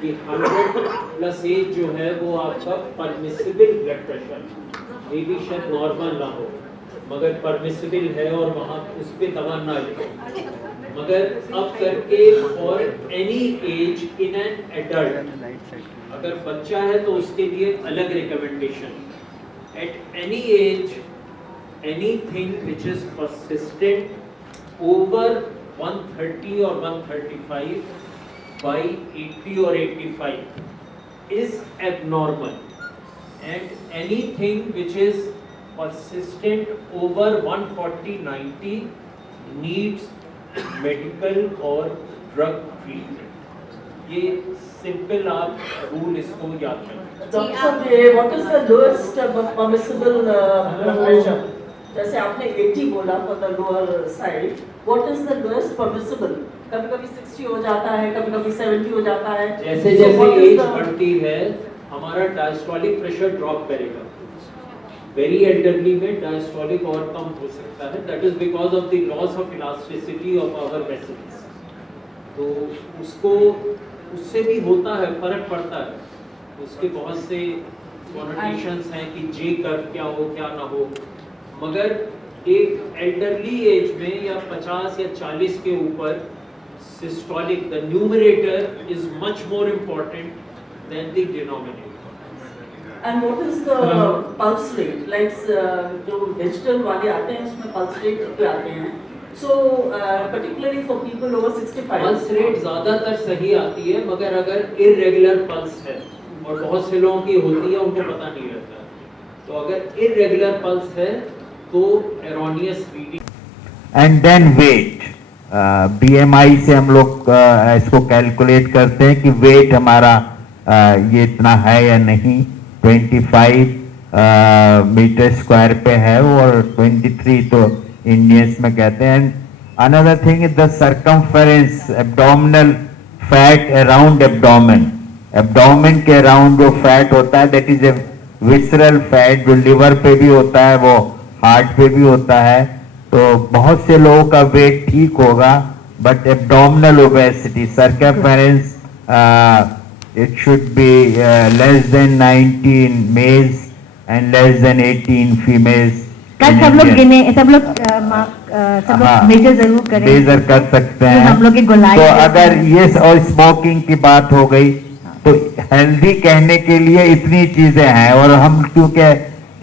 कि 100+ एज जो है वो आपका परमिसिबल ब्लड प्रेशर, ये भी शायद नॉर्मल ना हो मगर परमिसिबल है, और वहाँ उस पर दवा ना ले। मगर अब करके for any age in an adult, अगर बच्चा है तो उसके लिए अलग recommendation, at any age anything which is persistent over 130 or 135 by 80 or 85 is abnormal, and anything which is persistent over 140-90 needs medical or drug treatment. ये simple आप rule इसको याद रखें। डॉक्टर साहब, what is the lowest permissible blood pressure? जैसे आपने 80 बोला for the lower side, what is the lowest permissible? कभी-कभी 60 हो जाता है, कभी-कभी 70 हो जाता है। जैसे जैसे एज बढ़ती है हमारा डायस्टोलिक प्रेशर ड्रॉप करेगा। वेरी एल्डरली में डायस्टोलिक और कम हो सकता है, that is because of the loss of elasticity of our vessels. तो उसको उससे भी होता है, फर्क पड़ता है। उसके बहुत से कॉनोटेशंस हैं कि जे कर्व क्या हो क्या ना हो, मगर एक एल्डरली एज में या 50 या 40 के ऊपर systolic, the numerator is much more important then the denominator. And what is the pulse rate? Like जो डिजिटल वाले आते हैं उसमें pulse rate भी आते हैं। So particularly for people over 65. Pulse rate ज्यादातर सही आती है, मगर अगर इरेगुलर पल्स है, और बहुत से लोगों की होती है उनको पता नहीं रहता, तो अगर इरेगुलर पल्स है तो erroneous reading. And then weight, BMI से हम लोग इसको कैलकुलेट करते हैं कि वेट हमारा ये इतना है या नहीं, 25 मीटर स्क्वायर पे है वो, और 23 तो इंडियंस में कहते हैं। Another thing is the circumference abdominal fat around abdomen, abdomen के अराउंड जो फैट होता है that is a visceral fat, जो लिवर पे भी होता है, वो हार्ट पे भी होता है। तो बहुत से लोगों का वेट ठीक होगा, but abdominal obesity, circumference it should be less than 19 males and less than 18 females. कल सब लोग गिने, सब लोग मेजर जरूर करें, मेजर कर सकते हैं हम लोग की गोलाई। तो अगर ये और स्मोकिंग की बात हो गई तो हेल्दी कहने के लिए इतनी चीजें हैं, और हम क्योंकि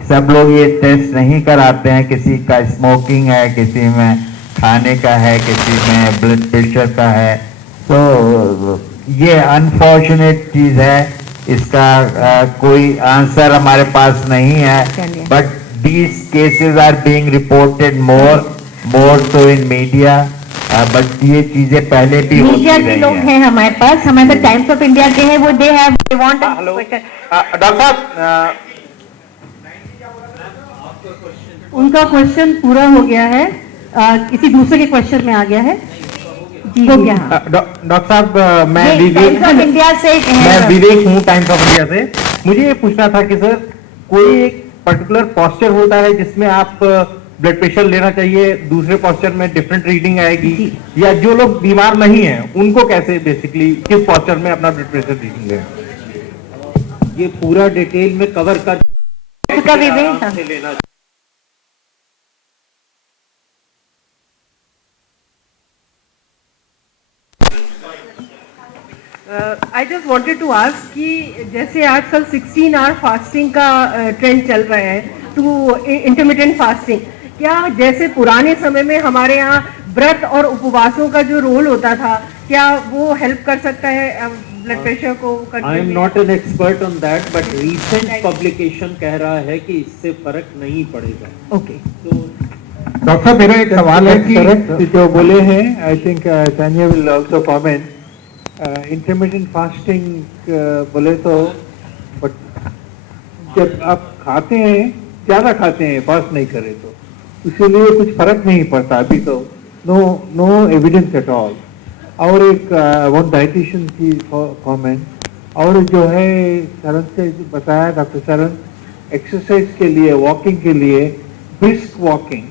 सब लोग ये टेस्ट नहीं कराते हैं, किसी का स्मोकिंग है, किसी में खाने का है, किसी में ब्लड प्रेशर का है, तो ये अनफॉर्चुनेट चीज है, इसका कोई आंसर हमारे पास नहीं है। But these cases are being reported more so in media, but ये चीजें पहले भी होती मीडिया के रही लोग हैं। हैं हमारे पास, हमारे साथ टाइम्स ऑफ इंडिया के हैं, वो they have they want hello doctor साहब, उनका क्वेश्चन पूरा हो गया है, किसी दूसरे के क्वेश्चन में आ गया है जी। हो गया। डॉक्टर साहब मैं टाइम्स ऑफ इंडिया से मैं विवेक हूँ, टाइम्स ऑफ इंडिया से। मुझे ये पूछना था कि सर कोई एक पर्टिकुलर पॉस्चर होता है जिसमें आप ब्लड प्रेशर लेना चाहिए, दूसरे पॉस्चर में डिफरेंट रीडिंग आएगी, या जो लोग बीमार नहीं हैं उनको कैसे बेसिकली किस पॉस्चर में अपना ब्लड प्रेशर रीडिंग लें? ये पूरा डिटेल में कवर कर Vivek I just wanted to ask कि जैसे आजकल 16 आवर फास्टिंग का ट्रेंड चल रहा है टू इंटरमिटेंट फास्टिंग, क्या जैसे पुराने समय में हमारे यहाँ व्रत और उपवासों का जो रोल होता था, क्या वो हेल्प कर सकता है ब्लड प्रेशर को I am not an expert on that, but recent publication कह रहा है कि इससे फर्क नहीं पड़ेगा। ओके तो डॉक्टर साहब मेरा एक सवाल है कि जो बोले हैं, I think Tania will also comment, intermittent fasting बोले तो, बट जब आप खाते हैं, ज़्यादा खाते हैं, फास्ट नहीं करें तो इसीलिए कुछ फर्क नहीं पड़ता अभी तो, नो एविडेंस एट ऑल। और एक वन डाइटिशियन की कमेंट, और जो है शरण से बताया डॉक्टर शरण, एक्सरसाइज के लिए, वॉकिंग के लिए, ब्रिस्क वॉकिंग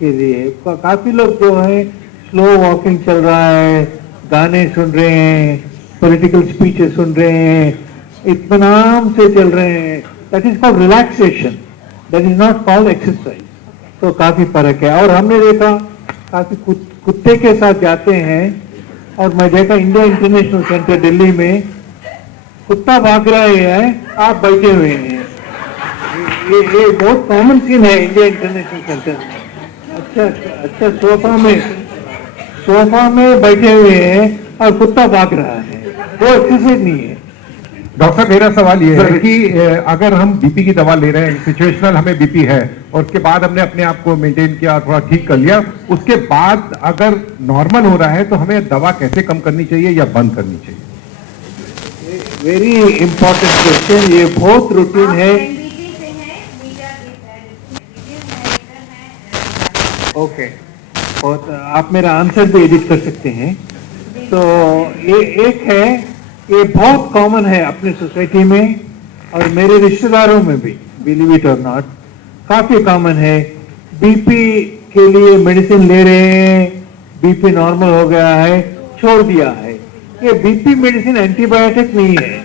के लिए काफ़ी लोग जो है स्लो वॉकिंग चल रहा है, गाने सुन रहे हैं, पॉलिटिकल स्पीचेस सुन रहे हैं, इत्मीनान से चल रहे हैं, that is called relaxation, that is not called exercise. तो काफ़ी फर्क है। और हमने देखा काफ़ी कुत्ते के साथ जाते हैं, और मैं देखा इंडिया इंटरनेशनल सेंटर दिल्ली में कुत्ता भाग रहा है, आप बैठे हुए हैं, ये बहुत कॉमन सीन है इंडिया इंटरनेशनल सेंटर में। अच्छा सोफा में बैठे हुए हैं और कुत्ता भाग रहा है, वो एक्सरसाइज नहीं है। डॉक्टर साहब मेरा सवाल ये है कि अगर हम बीपी की दवा ले रहे हैं, सिचुएशनल हमें बीपी है, और उसके बाद हमने अपने आप को मेंटेन किया, थोड़ा ठीक कर लिया, उसके बाद अगर नॉर्मल हो रहा है तो हमें दवा कैसे कम करनी चाहिए या बंद करनी चाहिए? वेरी इंपॉर्टेंट क्वेश्चन, ये बहुत रूटीन है। ओके, और आप मेरा आंसर भी एडिट कर सकते हैं। तो ये एक है, ये बहुत कॉमन है अपनी सोसाइटी में और मेरे रिश्तेदारों में भी, बिलीव इट और नॉट, काफी कॉमन है। बीपी के लिए मेडिसिन ले रहे हैं, बीपी नॉर्मल हो गया है, छोड़ दिया है। ये बीपी मेडिसिन एंटीबायोटिक नहीं है।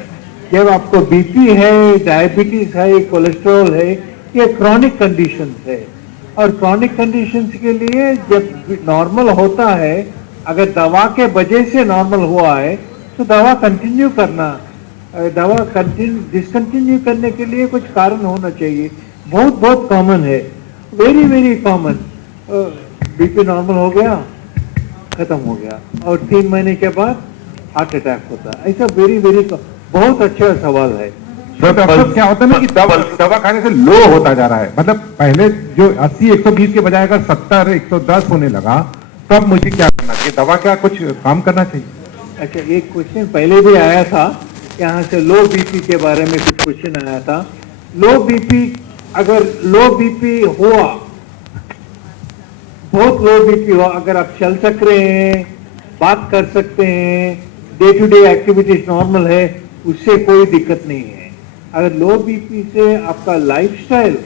जब आपको बीपी है, डायबिटीज है, कोलेस्ट्रॉल है, ये क्रॉनिक कंडीशन है, और क्रॉनिक कंडीशंस के लिए जब नॉर्मल होता है, अगर दवा के वजह से नॉर्मल हुआ है तो दवा कंटिन्यू करना, दवा डिसकंटिन्यू करने के लिए कुछ कारण होना चाहिए। बहुत बहुत कॉमन है, very very common. BP normal हो गया, खत्म हो गया, और 3 महीने के बाद हार्ट अटैक होता है। ऐसा वेरी वेरी बहुत अच्छा सवाल है। डॉक्टर क्या होता है ना कि दवा खाने से लो होता जा रहा है, मतलब पहले जो 80-120 के बजाय अगर 70-110 होने लगा, तब मुझे क्या करना चाहिए? दवा क्या कुछ काम करना चाहिए? अच्छा, एक क्वेश्चन पहले भी आया था यहाँ से लो बीपी के बारे में कुछ क्वेश्चन आया था। लो बीपी, अगर लो बीपी हुआ, बहुत लो बीपी हुआ, अगर आप चल सक रहे हैं, बात कर सकते हैं, day to day activities normal है, उससे कोई दिक्कत नहीं है। अगर लो बीपी से आपका लाइफस्टाइल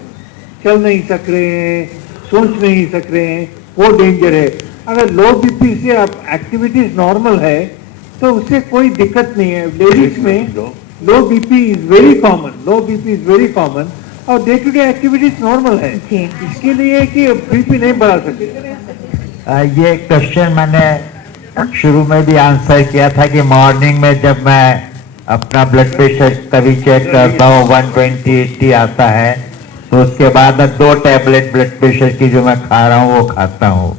चल नहीं सक रहे हैं, सोच नहीं सक रहे हैं, वो डेंजर है। अगर लो बीपी से आप एक्टिविटीज नॉर्मल है तो उससे कोई दिक्कत नहीं है। लेडीज में low BP is very common, low BP is very common, और day to day activities normal है, इसके लिए कि बीपी नहीं बढ़ा सकते। ये क्वेश्चन मैंने शुरू में भी आंसर किया था कि मॉर्निंग में जब मैं अपना ब्लड प्रेशर कभी चेक करता हूँ 120/80 आता है, तो उसके बाद 2 टैबलेट ब्लड प्रेशर की जो मैं खा रहा हूँ वो खाता हूँ।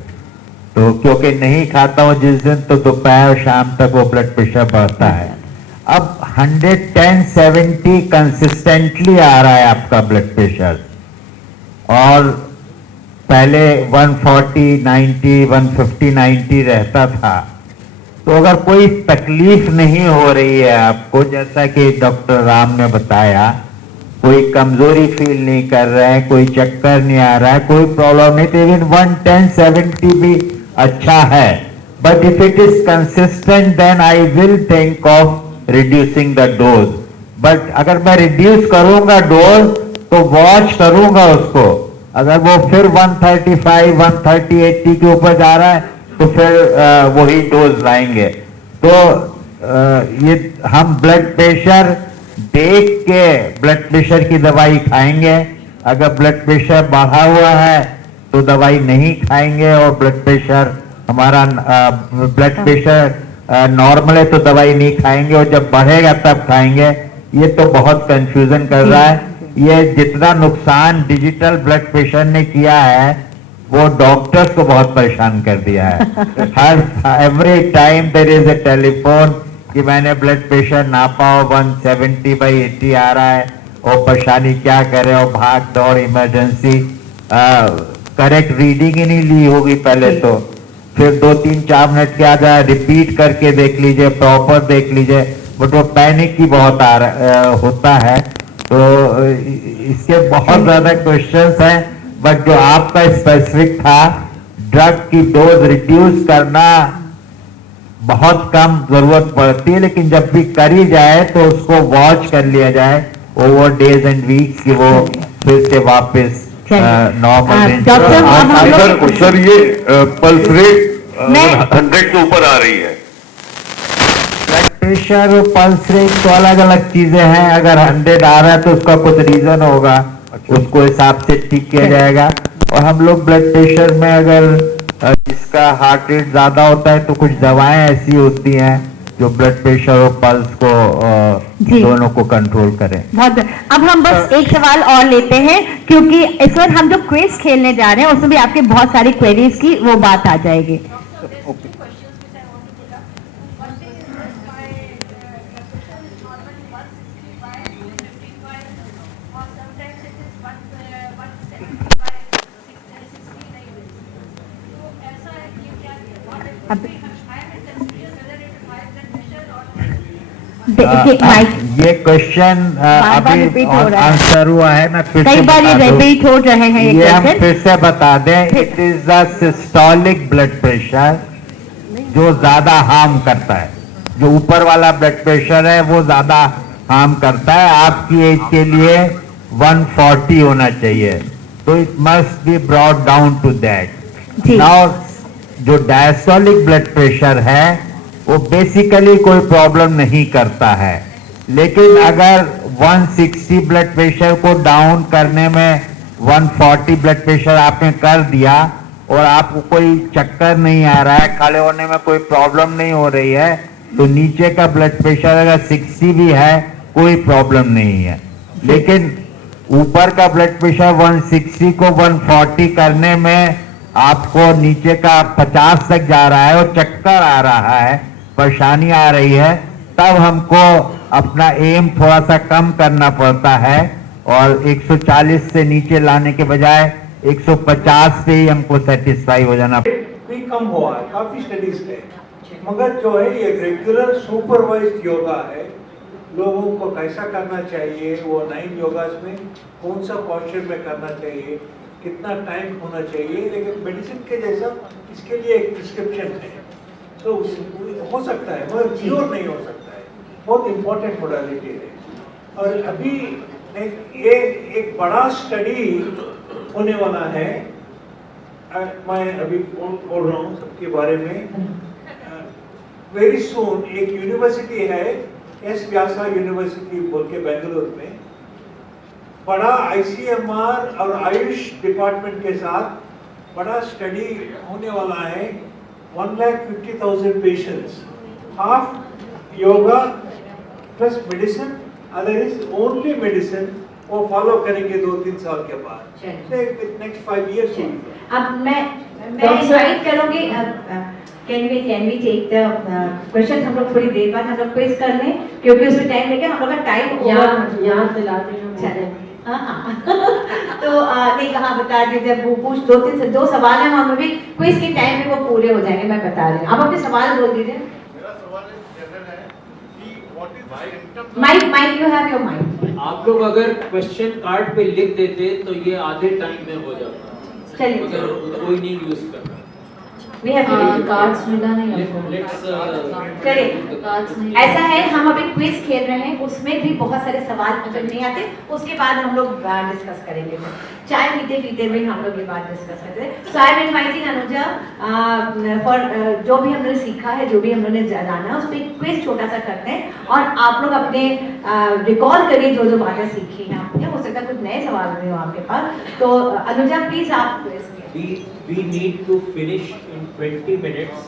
तो क्योंकि नहीं खाता हूँ जिस दिन, तो दोपहर शाम तक वो ब्लड प्रेशर बढ़ता है। अब 110/70 कंसिस्टेंटली आ रहा है आपका ब्लड प्रेशर, और पहले 140/90, 150/90 रहता था। तो अगर कोई तकलीफ नहीं हो रही है आपको, जैसा कि डॉक्टर राम ने बताया, कोई कमजोरी फील नहीं कर रहा है, कोई चक्कर नहीं आ रहा है, कोई प्रॉब्लम नहीं, तो इवन 110/70 भी अच्छा है। But if it is consistent then I will think of reducing the dose. But अगर मैं रिड्यूस करूंगा डोज तो वॉच करूंगा उसको। अगर वो फिर 135, 130/80 के ऊपर जा रहा है तो फिर वही डोज लाएंगे। तो ये हम ब्लड प्रेशर देख के ब्लड प्रेशर की दवाई खाएंगे। अगर ब्लड प्रेशर बढ़ा हुआ है तो दवाई नहीं खाएंगे, और ब्लड प्रेशर हमारा ब्लड प्रेशर नॉर्मल है तो दवाई नहीं खाएंगे, और जब बढ़ेगा तब खाएंगे। ये तो बहुत कंफ्यूजन कर रहा है। ये जितना नुकसान डिजिटल ब्लड प्रेशर ने किया है वो डॉक्टर्स को बहुत परेशान कर दिया है। हर every time there is a telephone कि मैंने ब्लड प्रेशर नापा हो 170/80 आ रहा है, और परेशानी क्या करे, और भाग दौड़ इमरजेंसी, करेक्ट रीडिंग ही नहीं ली होगी पहले, तो फिर 2-3-4 मिनट के आ रिपीट करके देख लीजिए, प्रॉपर देख लीजिए। बट वो पैनिक ही बहुत होता है। तो इसके बहुत ज्यादा क्वेश्चंस हैं, बट जो आपका स्पेसिफिक था, ड्रग की डोज रिड्यूस करना बहुत कम जरूरत पड़ती है, लेकिन जब भी करी जाए तो उसको वॉच कर लिया जाए ओवर डेज एंड वीक्स कि वो फिर से वापस नॉर्मल। सर ये पल्स रेट 100 के ऊपर आ रही है। ब्लड प्रेशर और पल्स रेट तो अलग अलग चीजें हैं। अगर 100 आ रहा है तो उसका कुछ रीजन होगा, उसको हिसाब से ठीक किया जाएगा। और हम लोग ब्लड प्रेशर में अगर जिसका हार्ट रेट ज्यादा होता है तो कुछ दवाएं ऐसी होती हैं जो ब्लड प्रेशर और पल्स को दोनों को कंट्रोल करें। बहुत। अब हम बस एक सवाल और लेते हैं, क्योंकि इस वक्त हम जो क्विज खेलने जा रहे हैं उसमें भी आपके बहुत सारी क्वेरीज की वो बात आ जाएगी। ये क्वेश्चन अभी आंसर हुआ है, मैं फिर कई बार ये रिपीट हो रहे हैं। ये हम फिर से बता दें, it is the systolic blood pressure जो ज्यादा हार्म करता है। जो ऊपर वाला ब्लड प्रेशर है वो ज्यादा हार्म करता है। आपकी एज के लिए 140 होना चाहिए, तो it must be brought down to that. Now जो डायस्टोलिक ब्लड प्रेशर है वो बेसिकली कोई प्रॉब्लम नहीं करता है, लेकिन अगर 160 ब्लड प्रेशर को डाउन करने में 140 ब्लड प्रेशर आपने कर दिया और आपको कोई चक्कर नहीं आ रहा है, खड़े होने में कोई प्रॉब्लम नहीं हो रही है, तो नीचे का ब्लड प्रेशर अगर 60 भी है कोई प्रॉब्लम नहीं है। लेकिन ऊपर का ब्लड प्रेशर 160 को 140 करने में आपको नीचे का 50 तक जा रहा है और चक्कर आ रहा है, परेशानी आ रही है, तब हमको अपना एम थोड़ा सा कम करना पड़ता है और 140 से नीचे लाने के बजाय 150 से ही हमको सेटिस्फाई हो जाना। भी कम हुआ है, काफी स्टडीज है, मगर जो है ये रेगुलर सुपरवाइज्ड योगा है, लोगों को कैसा करना चाहिए, वो 9 योगास में कौन सा पॉस्चर में करना चाहिए, कितना टाइम होना चाहिए, लेकिन मेडिसिन के जैसा इसके लिए एक प्रिस्क्रिप्शन है, तो हो सकता है मगर क्योर नहीं हो सकता है, बहुत इम्पोर्टेंट मोडालिटी है। और अभी एक बड़ा स्टडी होने वाला है, मैं अभी बोल रहा हूँ सबके बारे में, वेरी सून। एक यूनिवर्सिटी है एस व्यासा यूनिवर्सिटी बोल के बेंगलुरु में, बड़ा ICMR और आयुष डिपार्टमेंट के साथ बड़ा स्टडी होने वाला है। 1,50,000 patients, half yoga plus medicine, other is only medicine, वो फॉलो करेंगे 2-3 साल के बाद, नेक्स्ट 5 years। अब मैं इनवाइट करूंगी, can we take the question, हम लोग थोड़ी देर बाद हम लोग क्विज कर लें, क्योंकि उसमें टाइम लेके हम लोग का टाइम याद दिला दें। हाँ तो नहीं कहाँ बता दीजिए, वो पूछ 2 सवाल हैं, हम अभी क्विज के टाइम में वो पूरे हो जाएंगे, मैं बता रही हूँ। आप अपने सवाल बोल दीजिए। Mike you have your mike. आप लोग अगर क्वेश्चन कार्ड पे लिख देते तो ये आधे टाइम में हो जाता। चलिए, कोई नहीं यूज करना। कार्ड्स मिला नहीं चलिए, ऐसा है हम अभी क्विज खेल रहे हैं, उसमें भी बहुत सारे सवाल अगर नहीं आते उसके बाद हम लोग डिस्कस करेंगे। चाय पीते पीते में हम लोग ये बात डिस्कस करते हैं। So I am inviting Anuja for जो भी हमने सीखा है, जो भी हमने जाना है, उस पर क्विज छोटा सा करते हैं और आप लोग अपने रिकॉल करिए जो जो बातें सीखी हैं आपने। हो सकता है कुछ नए सवाल भी हो आपके पास, तो अनुजा प्लीज आप We need to finish in 20 minutes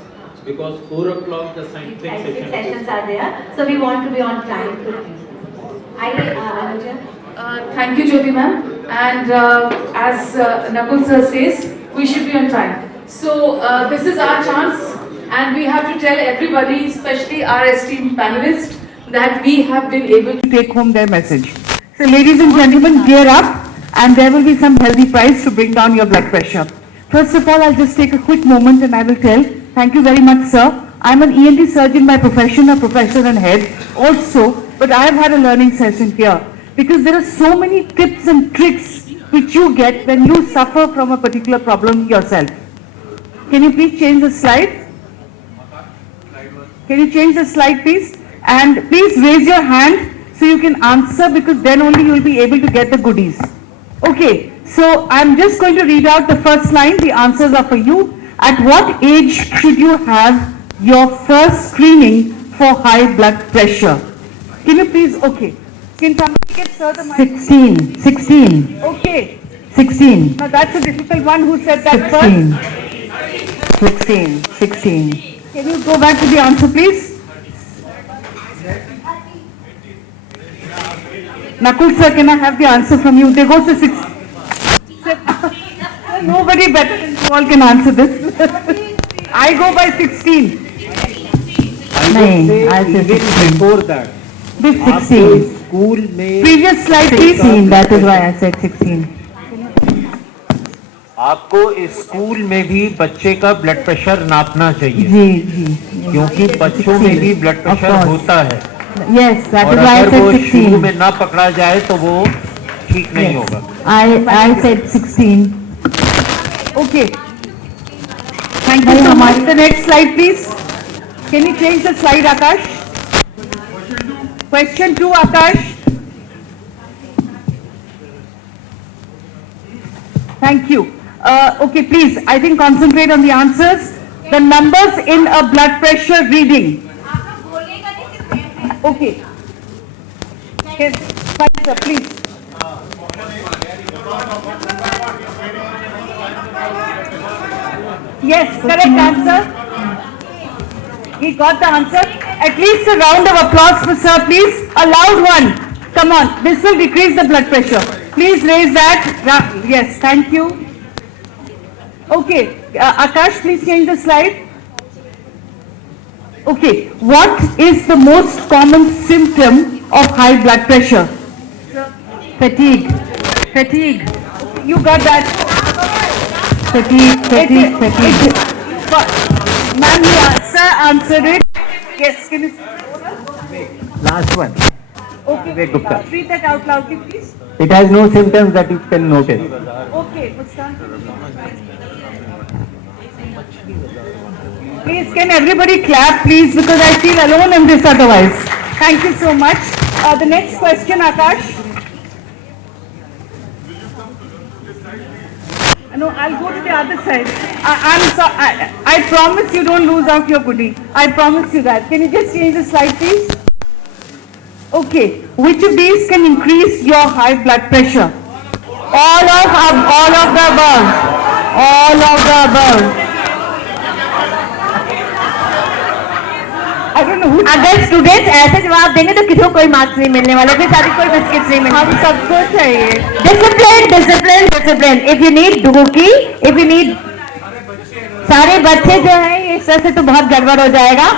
because 4 o'clock the scientific sessions are there, so we want to be on time. Thank you, Jyoti ma'am. And as Nakul sir says, we should be on time. So this is our chance, and we have to tell everybody, especially our esteemed panelists, that we have been able to take home their message. So ladies and gentlemen, gear up, and there will be some healthy prize to bring down your blood pressure. First of all, I'll just take a quick moment and I will tell, thank you very much sir. I'm an ENT surgeon by profession, a professor and head also, but I have had a learning session here because there are so many tips and tricks which you get when you suffer from a particular problem yourself. Can you please change the slide? Can you change the slide please? And please raise your hand so you can answer, because then only you will be able to get the goodies. Okay, so I'm just going to read out the first line. The answers are for you. At what age should you have your first screening for high blood pressure? Can you please, okay. Can somebody get sir the mic? 16. Okay. 16. Now that's a difficult one. Who said that 16. 16. Can you go back to the answer please? Nakul sir, can I have the answer from you? They go to 6. Nobody better than you all can answer this. I go by 16. I say before that. This 16. School में Previous slide please. 16. That is why I said 16. आपको school में भी बच्चे का blood pressure नापना चाहिए। जी। क्योंकि बच्चों में भी ब्लड प्रेशर होता है। Yes, that और is why I अगर said वो 16. शुरू में ना पकड़ा जाए तो वो ठीक नहीं होगा। I said 16. Okay. Thank you so much. The next slide please. Can you change the slide, Akash? Question 2, Akash. Thank you. Okay, please, I think concentrate on the answers. The numbers in a blood pressure reading. Okay. Yes, fine, sir, please. Yes, correct answer. He got the answer. At least a round of applause for sir, please. A loud one. Come on, this will decrease the blood pressure. Please raise that. Yes, thank you. Okay, Akash, please change the slide. Okay, what is the most common symptom of high blood pressure? Fatigue. You got that. Fatigue. Ma'am, sir answered it. Yes, can you? Last one. Okay. Vivek Gupta. Read that out loudly, please. It has no symptoms that you can notice. Okay, Muskan. Please, can everybody clap, please, because I feel alone in this otherwise. Thank you so much. The next question, Akash. No, I'll go to the other side. I promise you don't lose out your goodie. I promise you that. Can you just change the slide, please? Okay. Which of these can increase your high blood pressure? All of the above. All of the above. I don't know who. अगर students ऐसे जवाब देंगे तो किसी को कोई marks नहीं मिलने वाले, फिर सारी कोई बिस्किट्स नहीं मिलने। हम सबको चाहिए। Discipline discipline discipline. If you need डुगुकी, इफ यू नीड, सारे बच्चे जो हैं इस तरह से तो बहुत गड़बड़ हो जाएगा।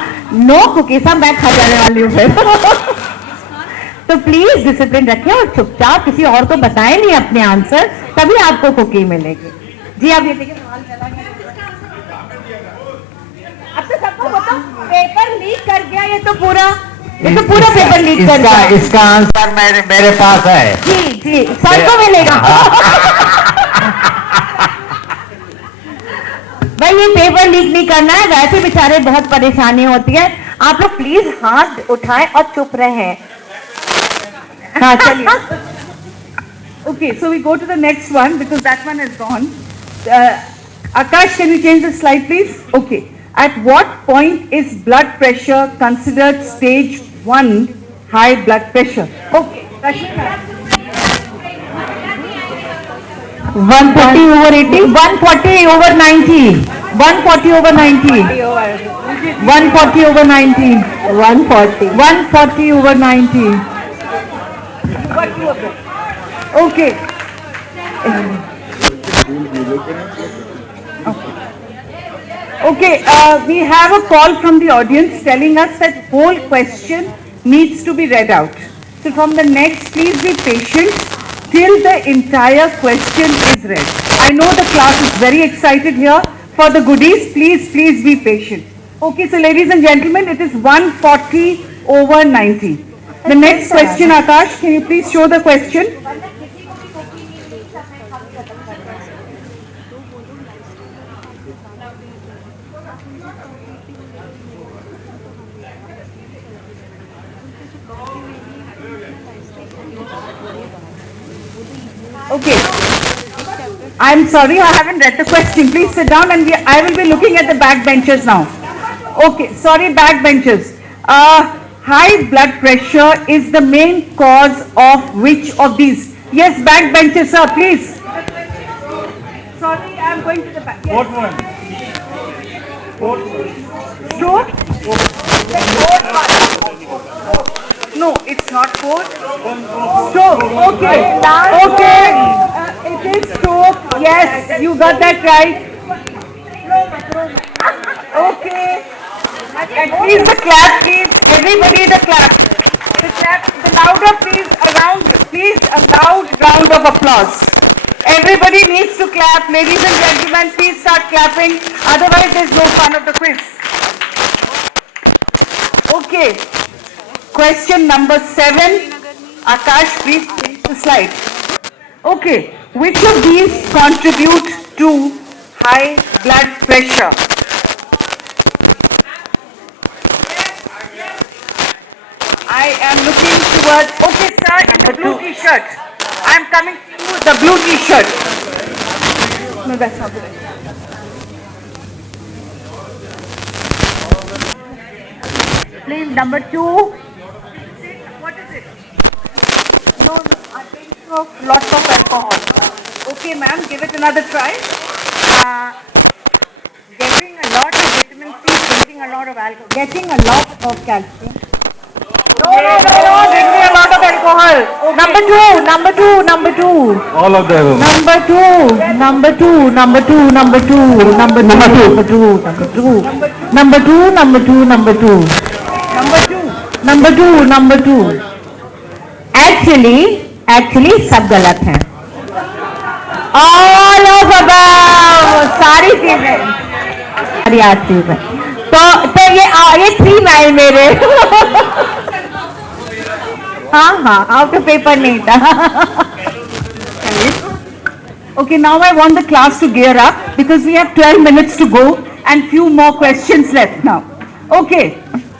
नो कुकीज, सब मैं खा जाने वाली हूँ फिर। तो प्लीज डिसिप्लिन रखें और चुपचाप किसी और को बताएं नहीं अपने आंसर, तभी आपको कुकी मिलेगी। जी आप ये देखिए, सवाल चला गया। अब तो सबको बताओ, पेपर लीक कर गया ये तो पूरा पेपर लीक कर गया। इसका आंसर मेरे पास है। जी सर को मिलेगा। भाई ये पेपर लीक नहीं करना है, वैसे बेचारे बहुत परेशानी होती है। आप लोग प्लीज हाथ उठाएं और चुप रहें। हाँ चलिए। Okay, so we go to the next one because that one is gone. Akash, can you change the slide, please? Okay. At what point is blood pressure considered stage 1 high blood pressure? Okay. 140 over 80, 140 over 90, 140 over 90, 140 over 90, 140 over 90. Okay. Okay, we have a call from the audience telling us that whole question needs to be read out. So from the next, please be patient till the entire question is read. I know the class is very excited here. For the goodies, please be patient. Okay, so ladies and gentlemen, it is 140 over 90. The next question, Akash, can you please show the question? Okay. I'm sorry, I haven't read the question. Please sit down and I will be looking at the backbenchers now. Okay, sorry, backbenchers. High blood pressure is the main cause of which of these? Yes, backbenchers, sir, please. Sorry, I'm going to the back. Yes. What one? Stroke? No, it's not fourth. Stroke. Okay. Okay. It is stroke. Yes, you got that right. Okay. And please the clap, please. Everybody the clap. The clap. The louder, please. Please a loud round of applause. Everybody needs to clap. Ladies and gentlemen, please start clapping. Otherwise, there's no fun of the quiz. Okay. Question number 7. Akash, please change the slide. Okay. Which of these contribute to high blood pressure? I am looking towards, okay sir, in the blue t-shirt. I am coming to the blue t-shirt. No, that's not good. Please, number 2. What is it? No, I think so, lots of alcohol. Okay ma'am, give it another try. Getting a lot of vitamin C, drinking a lot of alcohol, getting a lot of calcium. No, drinking a lot of alcohol. Okay. Number two. All of them. Number two. Number two. Actually सब गलत हैं. All of above, सारी चीजें, सारी आज चीजें. तो ये 3 माइल मेरे. हाँ, आउट ऑफ पेपर नहीं था. Okay, now I want the class to gear up because we have 12 minutes to go and few more questions left now. Okay,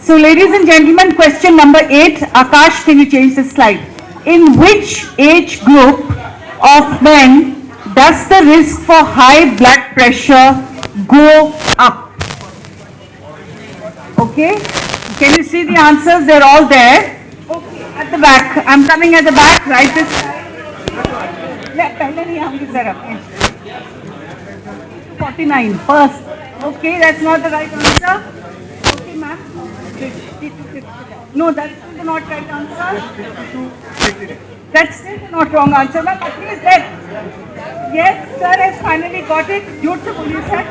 so ladies and gentlemen, question number 8. Akash, can you change the slide? In which age group of men does the risk for high blood pressure go up? Okay, can you see the answers? They're all there. Okay, at the back. I'm coming at the back. Write this. पहले नहीं आऊंगी sir अपने 49 first. Okay, that's not the right answer. Okay, ma'am. 52. No, that's not right answer. That's still not wrong answer, ma'am. At least that. Yes, sir has finally got it. झूठ से बोलिए sir.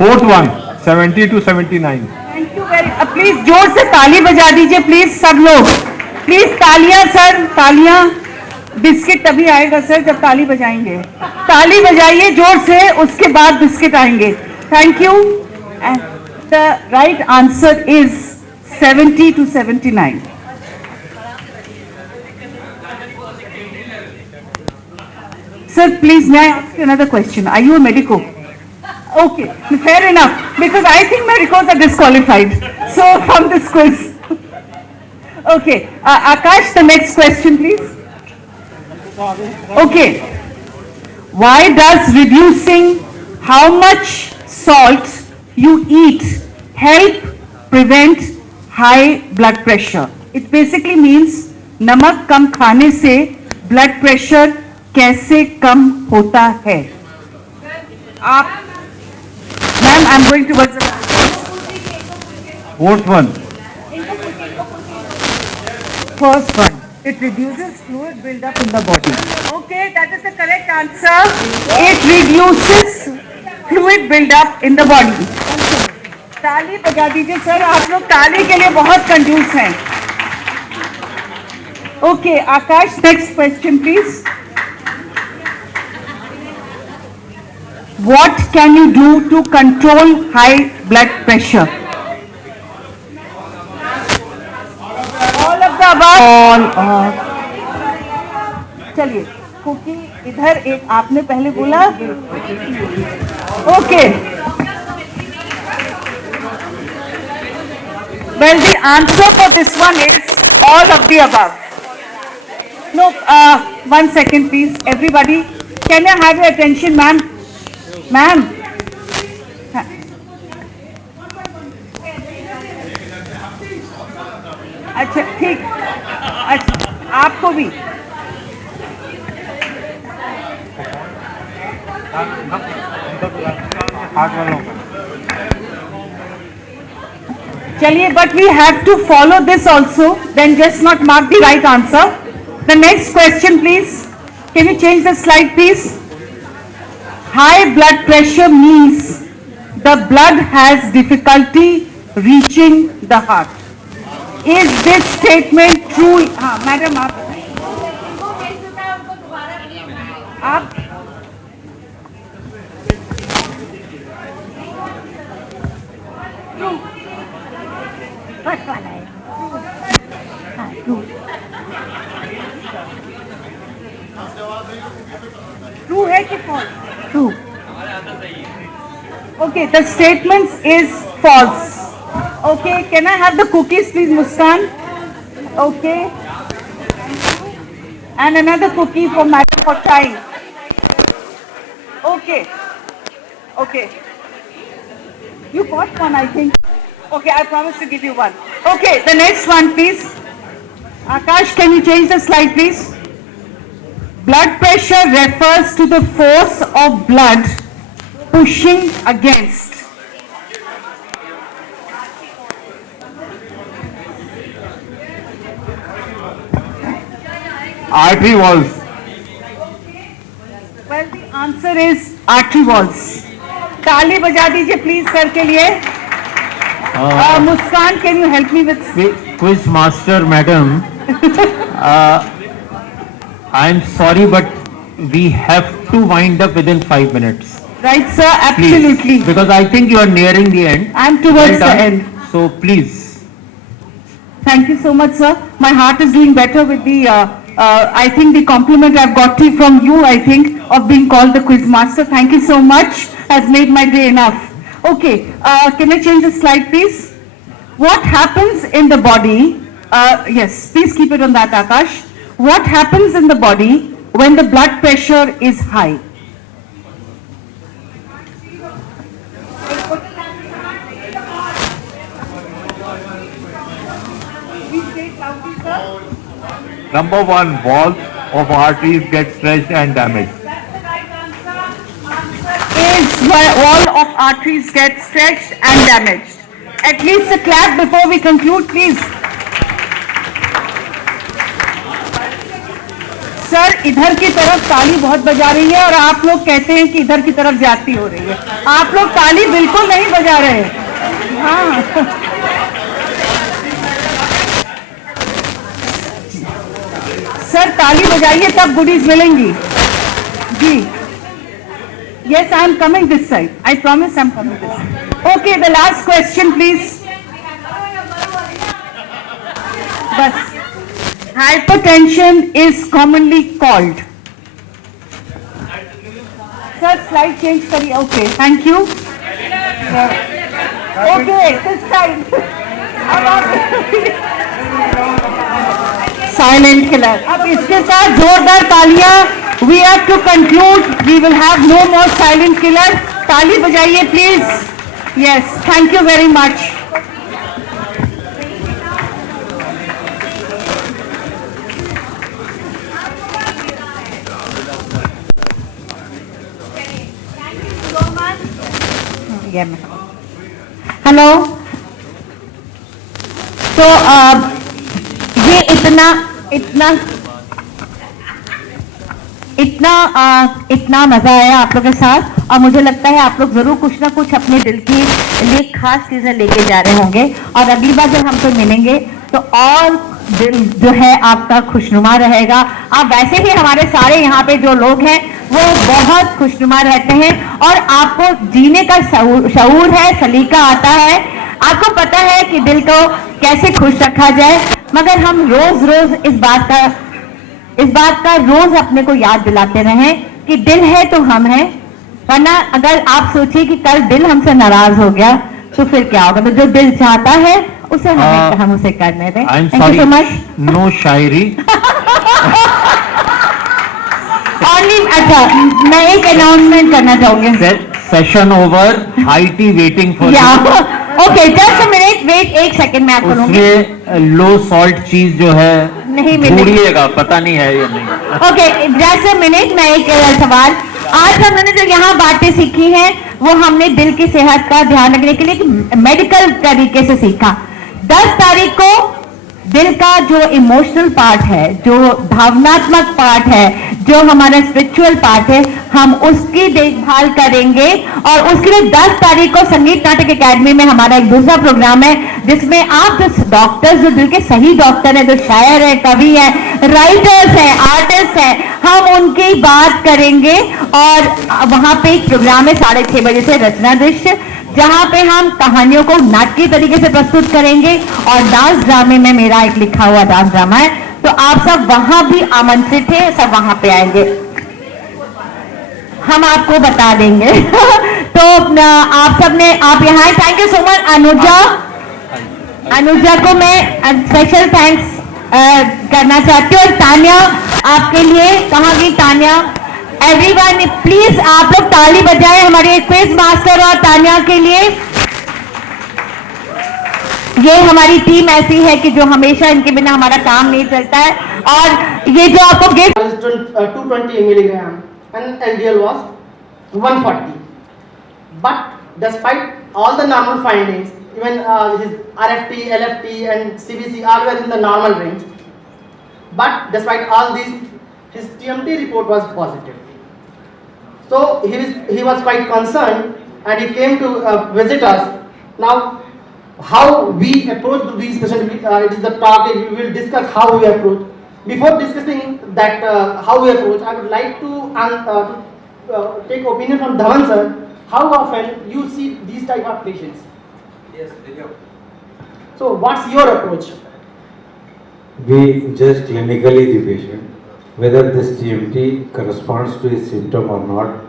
Fourth one, 70 to 79. Thank you very much. Please जोर से ताली बजा दीजिए please सब लोग. प्लीज तालियां सर, तालियां. बिस्किट तभी आएगा सर जब ताली बजाएंगे. ताली बजाइए जोर से, उसके बाद बिस्किट आएंगे. Thank you. And the right answer is 70 to 79. Sir, please, may I ask you another question? Are you a medico? Okay, fair enough. Because I think medicos are disqualified. So, from this quiz. Okay, Akash, the next question, please. Okay, why does reducing how much salt you eat help prevent high blood pressure? It basically means नमक कम खाने से blood pressure कैसे कम होता है? आप, ma'am, I'm going towards the Fourth one. first one. It reduces fluid buildup in the body. Okay, that is the correct answer. It reduces fluid buildup in the body. ताली बजा दीजिए sir, आप लोग ताली के लिए बहुत कंफ्यूज हैं. Okay, Akash, next question please. What can you do to control high blood pressure? All of the above. All of. चलिए, कुकी इधर एक आपने पहले बोला. Okay. Well, the answer for this one is all of the above. No, 1 second please, everybody. Can I have your attention, ma'am? Ma'am. अच्छा ठीक. अच्छा आपको भी. चलिए, but we have to follow this also, then just not mark the right answer. The next question please. Can you change the slide please? High blood pressure means the blood has difficulty reaching the heart. Is this statement true? हाँ madam आप true. First वाला है. हाँ true. True है कि false? True. Okay, the statement is false. Okay, can I have the cookies please, Muskan? Okay. And another cookie for madam for trying. Okay. Okay. You got one, I think. Okay, I promise to give you one. Okay, the next one please. Akash, can you change the slide please? Blood pressure refers to the force of blood pushing against. Artery walls. Well, the answer is artery walls. ताली बजा दीजिए please sir के लिए. Muskan, can you help me with quiz master madam? I'm sorry, but we have to wind up within 5 minutes. Right, sir, absolutely. Please, because I think you are nearing the end. I'm towards the end. So please. Thank you so much, sir. My heart is doing better with the, I think the compliment I've got from you, I think, of being called the quiz master. Thank you so much. Has made my day enough. Okay, can I change the slide, please? What happens in the body? Yes, please keep it on that, Akash. What happens in the body when the blood pressure is high? Number one, walls of arteries get stretched and damaged. Is wall of arteries get stretched and damaged. At least a clap before we conclude, please. Sir, इधर की तरफ ताली बहुत बजा रही है और आप लोग कहते हैं कि इधर की तरफ ज्यादती हो रही है. आप लोग ताली बिल्कुल नहीं बजा रहे हैं. हाँ. सर, ताली बजाइए तब गुडीज मिलेंगी. जी. Yes, I am coming this side. I promise I am coming this side. Okay, the last question, please. Bas. Hypertension is commonly called. Sir, slide change करिए. Okay, thank you. Okay, this side. Silent killer. अब इसके साथ जोरदार तालियां. We have to conclude. We will have no more silent killer. ताली बजाइए please. Yes, thank you very much. Hello. तो ये इतना मजा आया आप लोगों के साथ और मुझे लगता है आप लोग जरूर कुछ ना कुछ अपने दिल की लिए खास चीजें लेके जा रहे होंगे और अगली बार जब हमसे मिलेंगे तो और दिल जो है आपका खुशनुमा रहेगा. आप वैसे ही हमारे सारे यहाँ पे जो लोग हैं वो बहुत खुशनुमा रहते हैं और आपको जीने का शऊर है, सलीका आता है. आपको पता है कि दिल को कैसे खुश रखा जाए, मगर हम रोज रोज इस बात का रोज अपने को याद दिलाते रहें कि दिल है तो हम हैं. वरना अगर आप सोचिए कि कल दिल हमसे नाराज हो गया तो फिर क्या होगा. तो जो दिल चाहता है उसे हम उसे करने दें. Thank you so much. No शायरी. अच्छा, मैं एक अनाउंसमेंट करना चाहूंगी. Session over. High tea waiting for. Okay, just a minute, wait एक सेकंड में आपको लूंगी. उसमें लो सॉल्ट चीज जो है नहीं मिलेगा, पता नहीं है या नहीं. ओके, जस्ट अ मिनट, मैं एक सवाल. आज हमने जो यहाँ बातें सीखी हैं वो हमने दिल की सेहत का ध्यान रखने के लिए मेडिकल तरीके से सीखा. 10 तारीख को दिल का जो इमोशनल पार्ट है, जो भावनात्मक पार्ट है, जो हमारा स्पिरिचुअल पार्ट है, हम उसकी देखभाल करेंगे. और उसके लिए 10 तारीख को संगीत नाटक एकेडमी में हमारा एक दूसरा प्रोग्राम है जिसमें आप जो डॉक्टर्स, जो दिल के सही डॉक्टर हैं, जो शायर हैं, कवि हैं, राइटर्स हैं, आर्टिस्ट हैं, हम उनकी बात करेंगे. और वहां पे एक प्रोग्राम है 6:30 बजे से, रचना दृश्य, जहां पे हम कहानियों को नाटकीय तरीके से प्रस्तुत करेंगे. और डांस ड्रामे में मेरा एक लिखा हुआ डांस ड्रामा है, तो आप सब वहां भी आमंत्रित हैं. सब वहां पे आएंगे, हम आपको बता देंगे. तो आप सब ने, आप यहाँ. Thank you so much. Anuja को मैं स्पेशल थैंक्स करना चाहती हूँ. और तान्या, आपके लिए कहाँ गई तान्या? एवरीवन प्लीज आप लोग ताली बजाएं हमारे क्विज मास्टर और तान्या के लिए. ये हमारी टीम ऐसी है कि जो हमेशा इनके बिना हमारा काम नहीं चलता है. और ये जो आपको gift 220 milligram and LDL was 140. But despite all the normal findings, even his RFT, LFT and CBC all were in the normal range. But despite all these, his TMT report was positive. So he was quite concerned and he came to visit us. Now, how we approach these patients, it is the topic. We will discuss how we approach. Before discussing that how we approach, I would like to take opinion from Dhawan sir. How often you see these type of patients? Yes, they do. So what's your approach? we judge clinically the patient, whether this TMT corresponds to his symptom or not.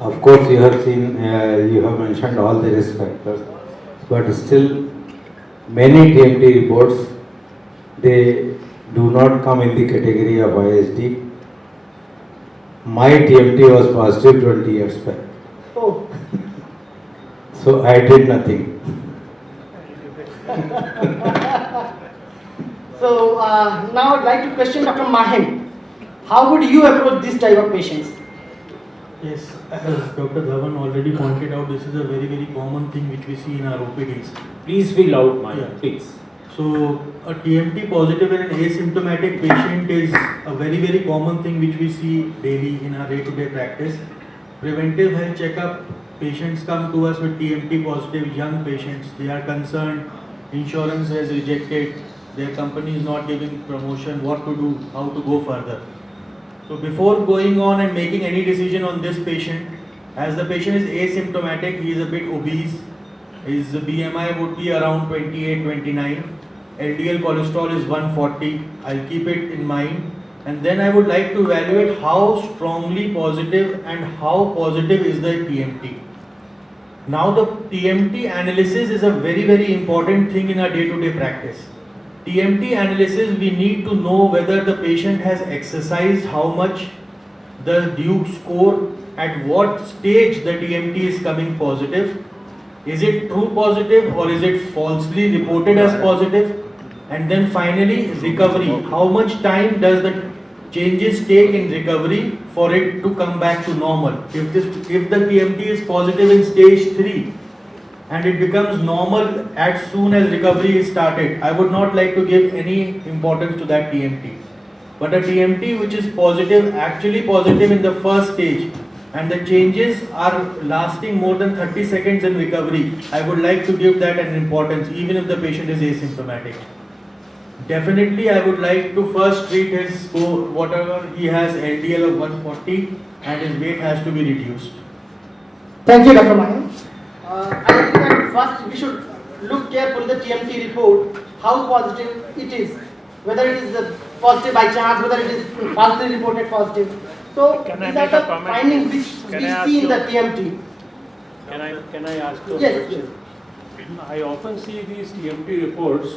Of course, you have mentioned all the risk factors, but still many TMT reports, they do not come in the category of ISD. My TMT was positive 20 years back. Oh. So I did nothing. So now I'd like to question Dr. Mahim. How would you approach this type of patients? Yes, as Dr. Dhawan already pointed out, this is a very, very common thing which we see in our OPDs. Please be loud, Maya, please. So, a TMT positive in an asymptomatic patient is a very, very common thing which we see daily in our day-to-day practice. Preventive health checkup, patients come to us with TMT positive young patients. They are concerned, insurance has rejected, their company is not giving promotion, what to do, how to go further. So before going on and making any decision on this patient, as the patient is asymptomatic, he is a bit obese, his BMI would be around 28-29, LDL cholesterol is 140, I'll keep it in mind, and then I would like to evaluate how strongly positive and how positive is the TMT. Now the TMT analysis is a very, very important thing in our day-to-day practice. TMT analysis, we need to know whether the patient has exercised, how much, the Duke score, at what stage the TMT is coming positive. Is it true positive or is it falsely reported as positive? And then finally, recovery. How much time does the changes take in recovery for it to come back to normal? If the TMT is positive in stage 3, and it becomes normal as soon as recovery is started, I would not like to give any importance to that TMT. But a TMT which is positive, actually positive in the first stage, and the changes are lasting more than 30 seconds in recovery, I would like to give that an importance even if the patient is asymptomatic. Definitely I would like to first treat his score, whatever he has LDL of 140 and his weight has to be reduced. Thank you, Dr. Mahim. I think that first we should look carefully the TMT report, how positive it is, whether it is positive by chance, whether it is falsely reported positive. So these are the findings which we see in the TMT. Can I ask you a Yes, question? I often see these TMT reports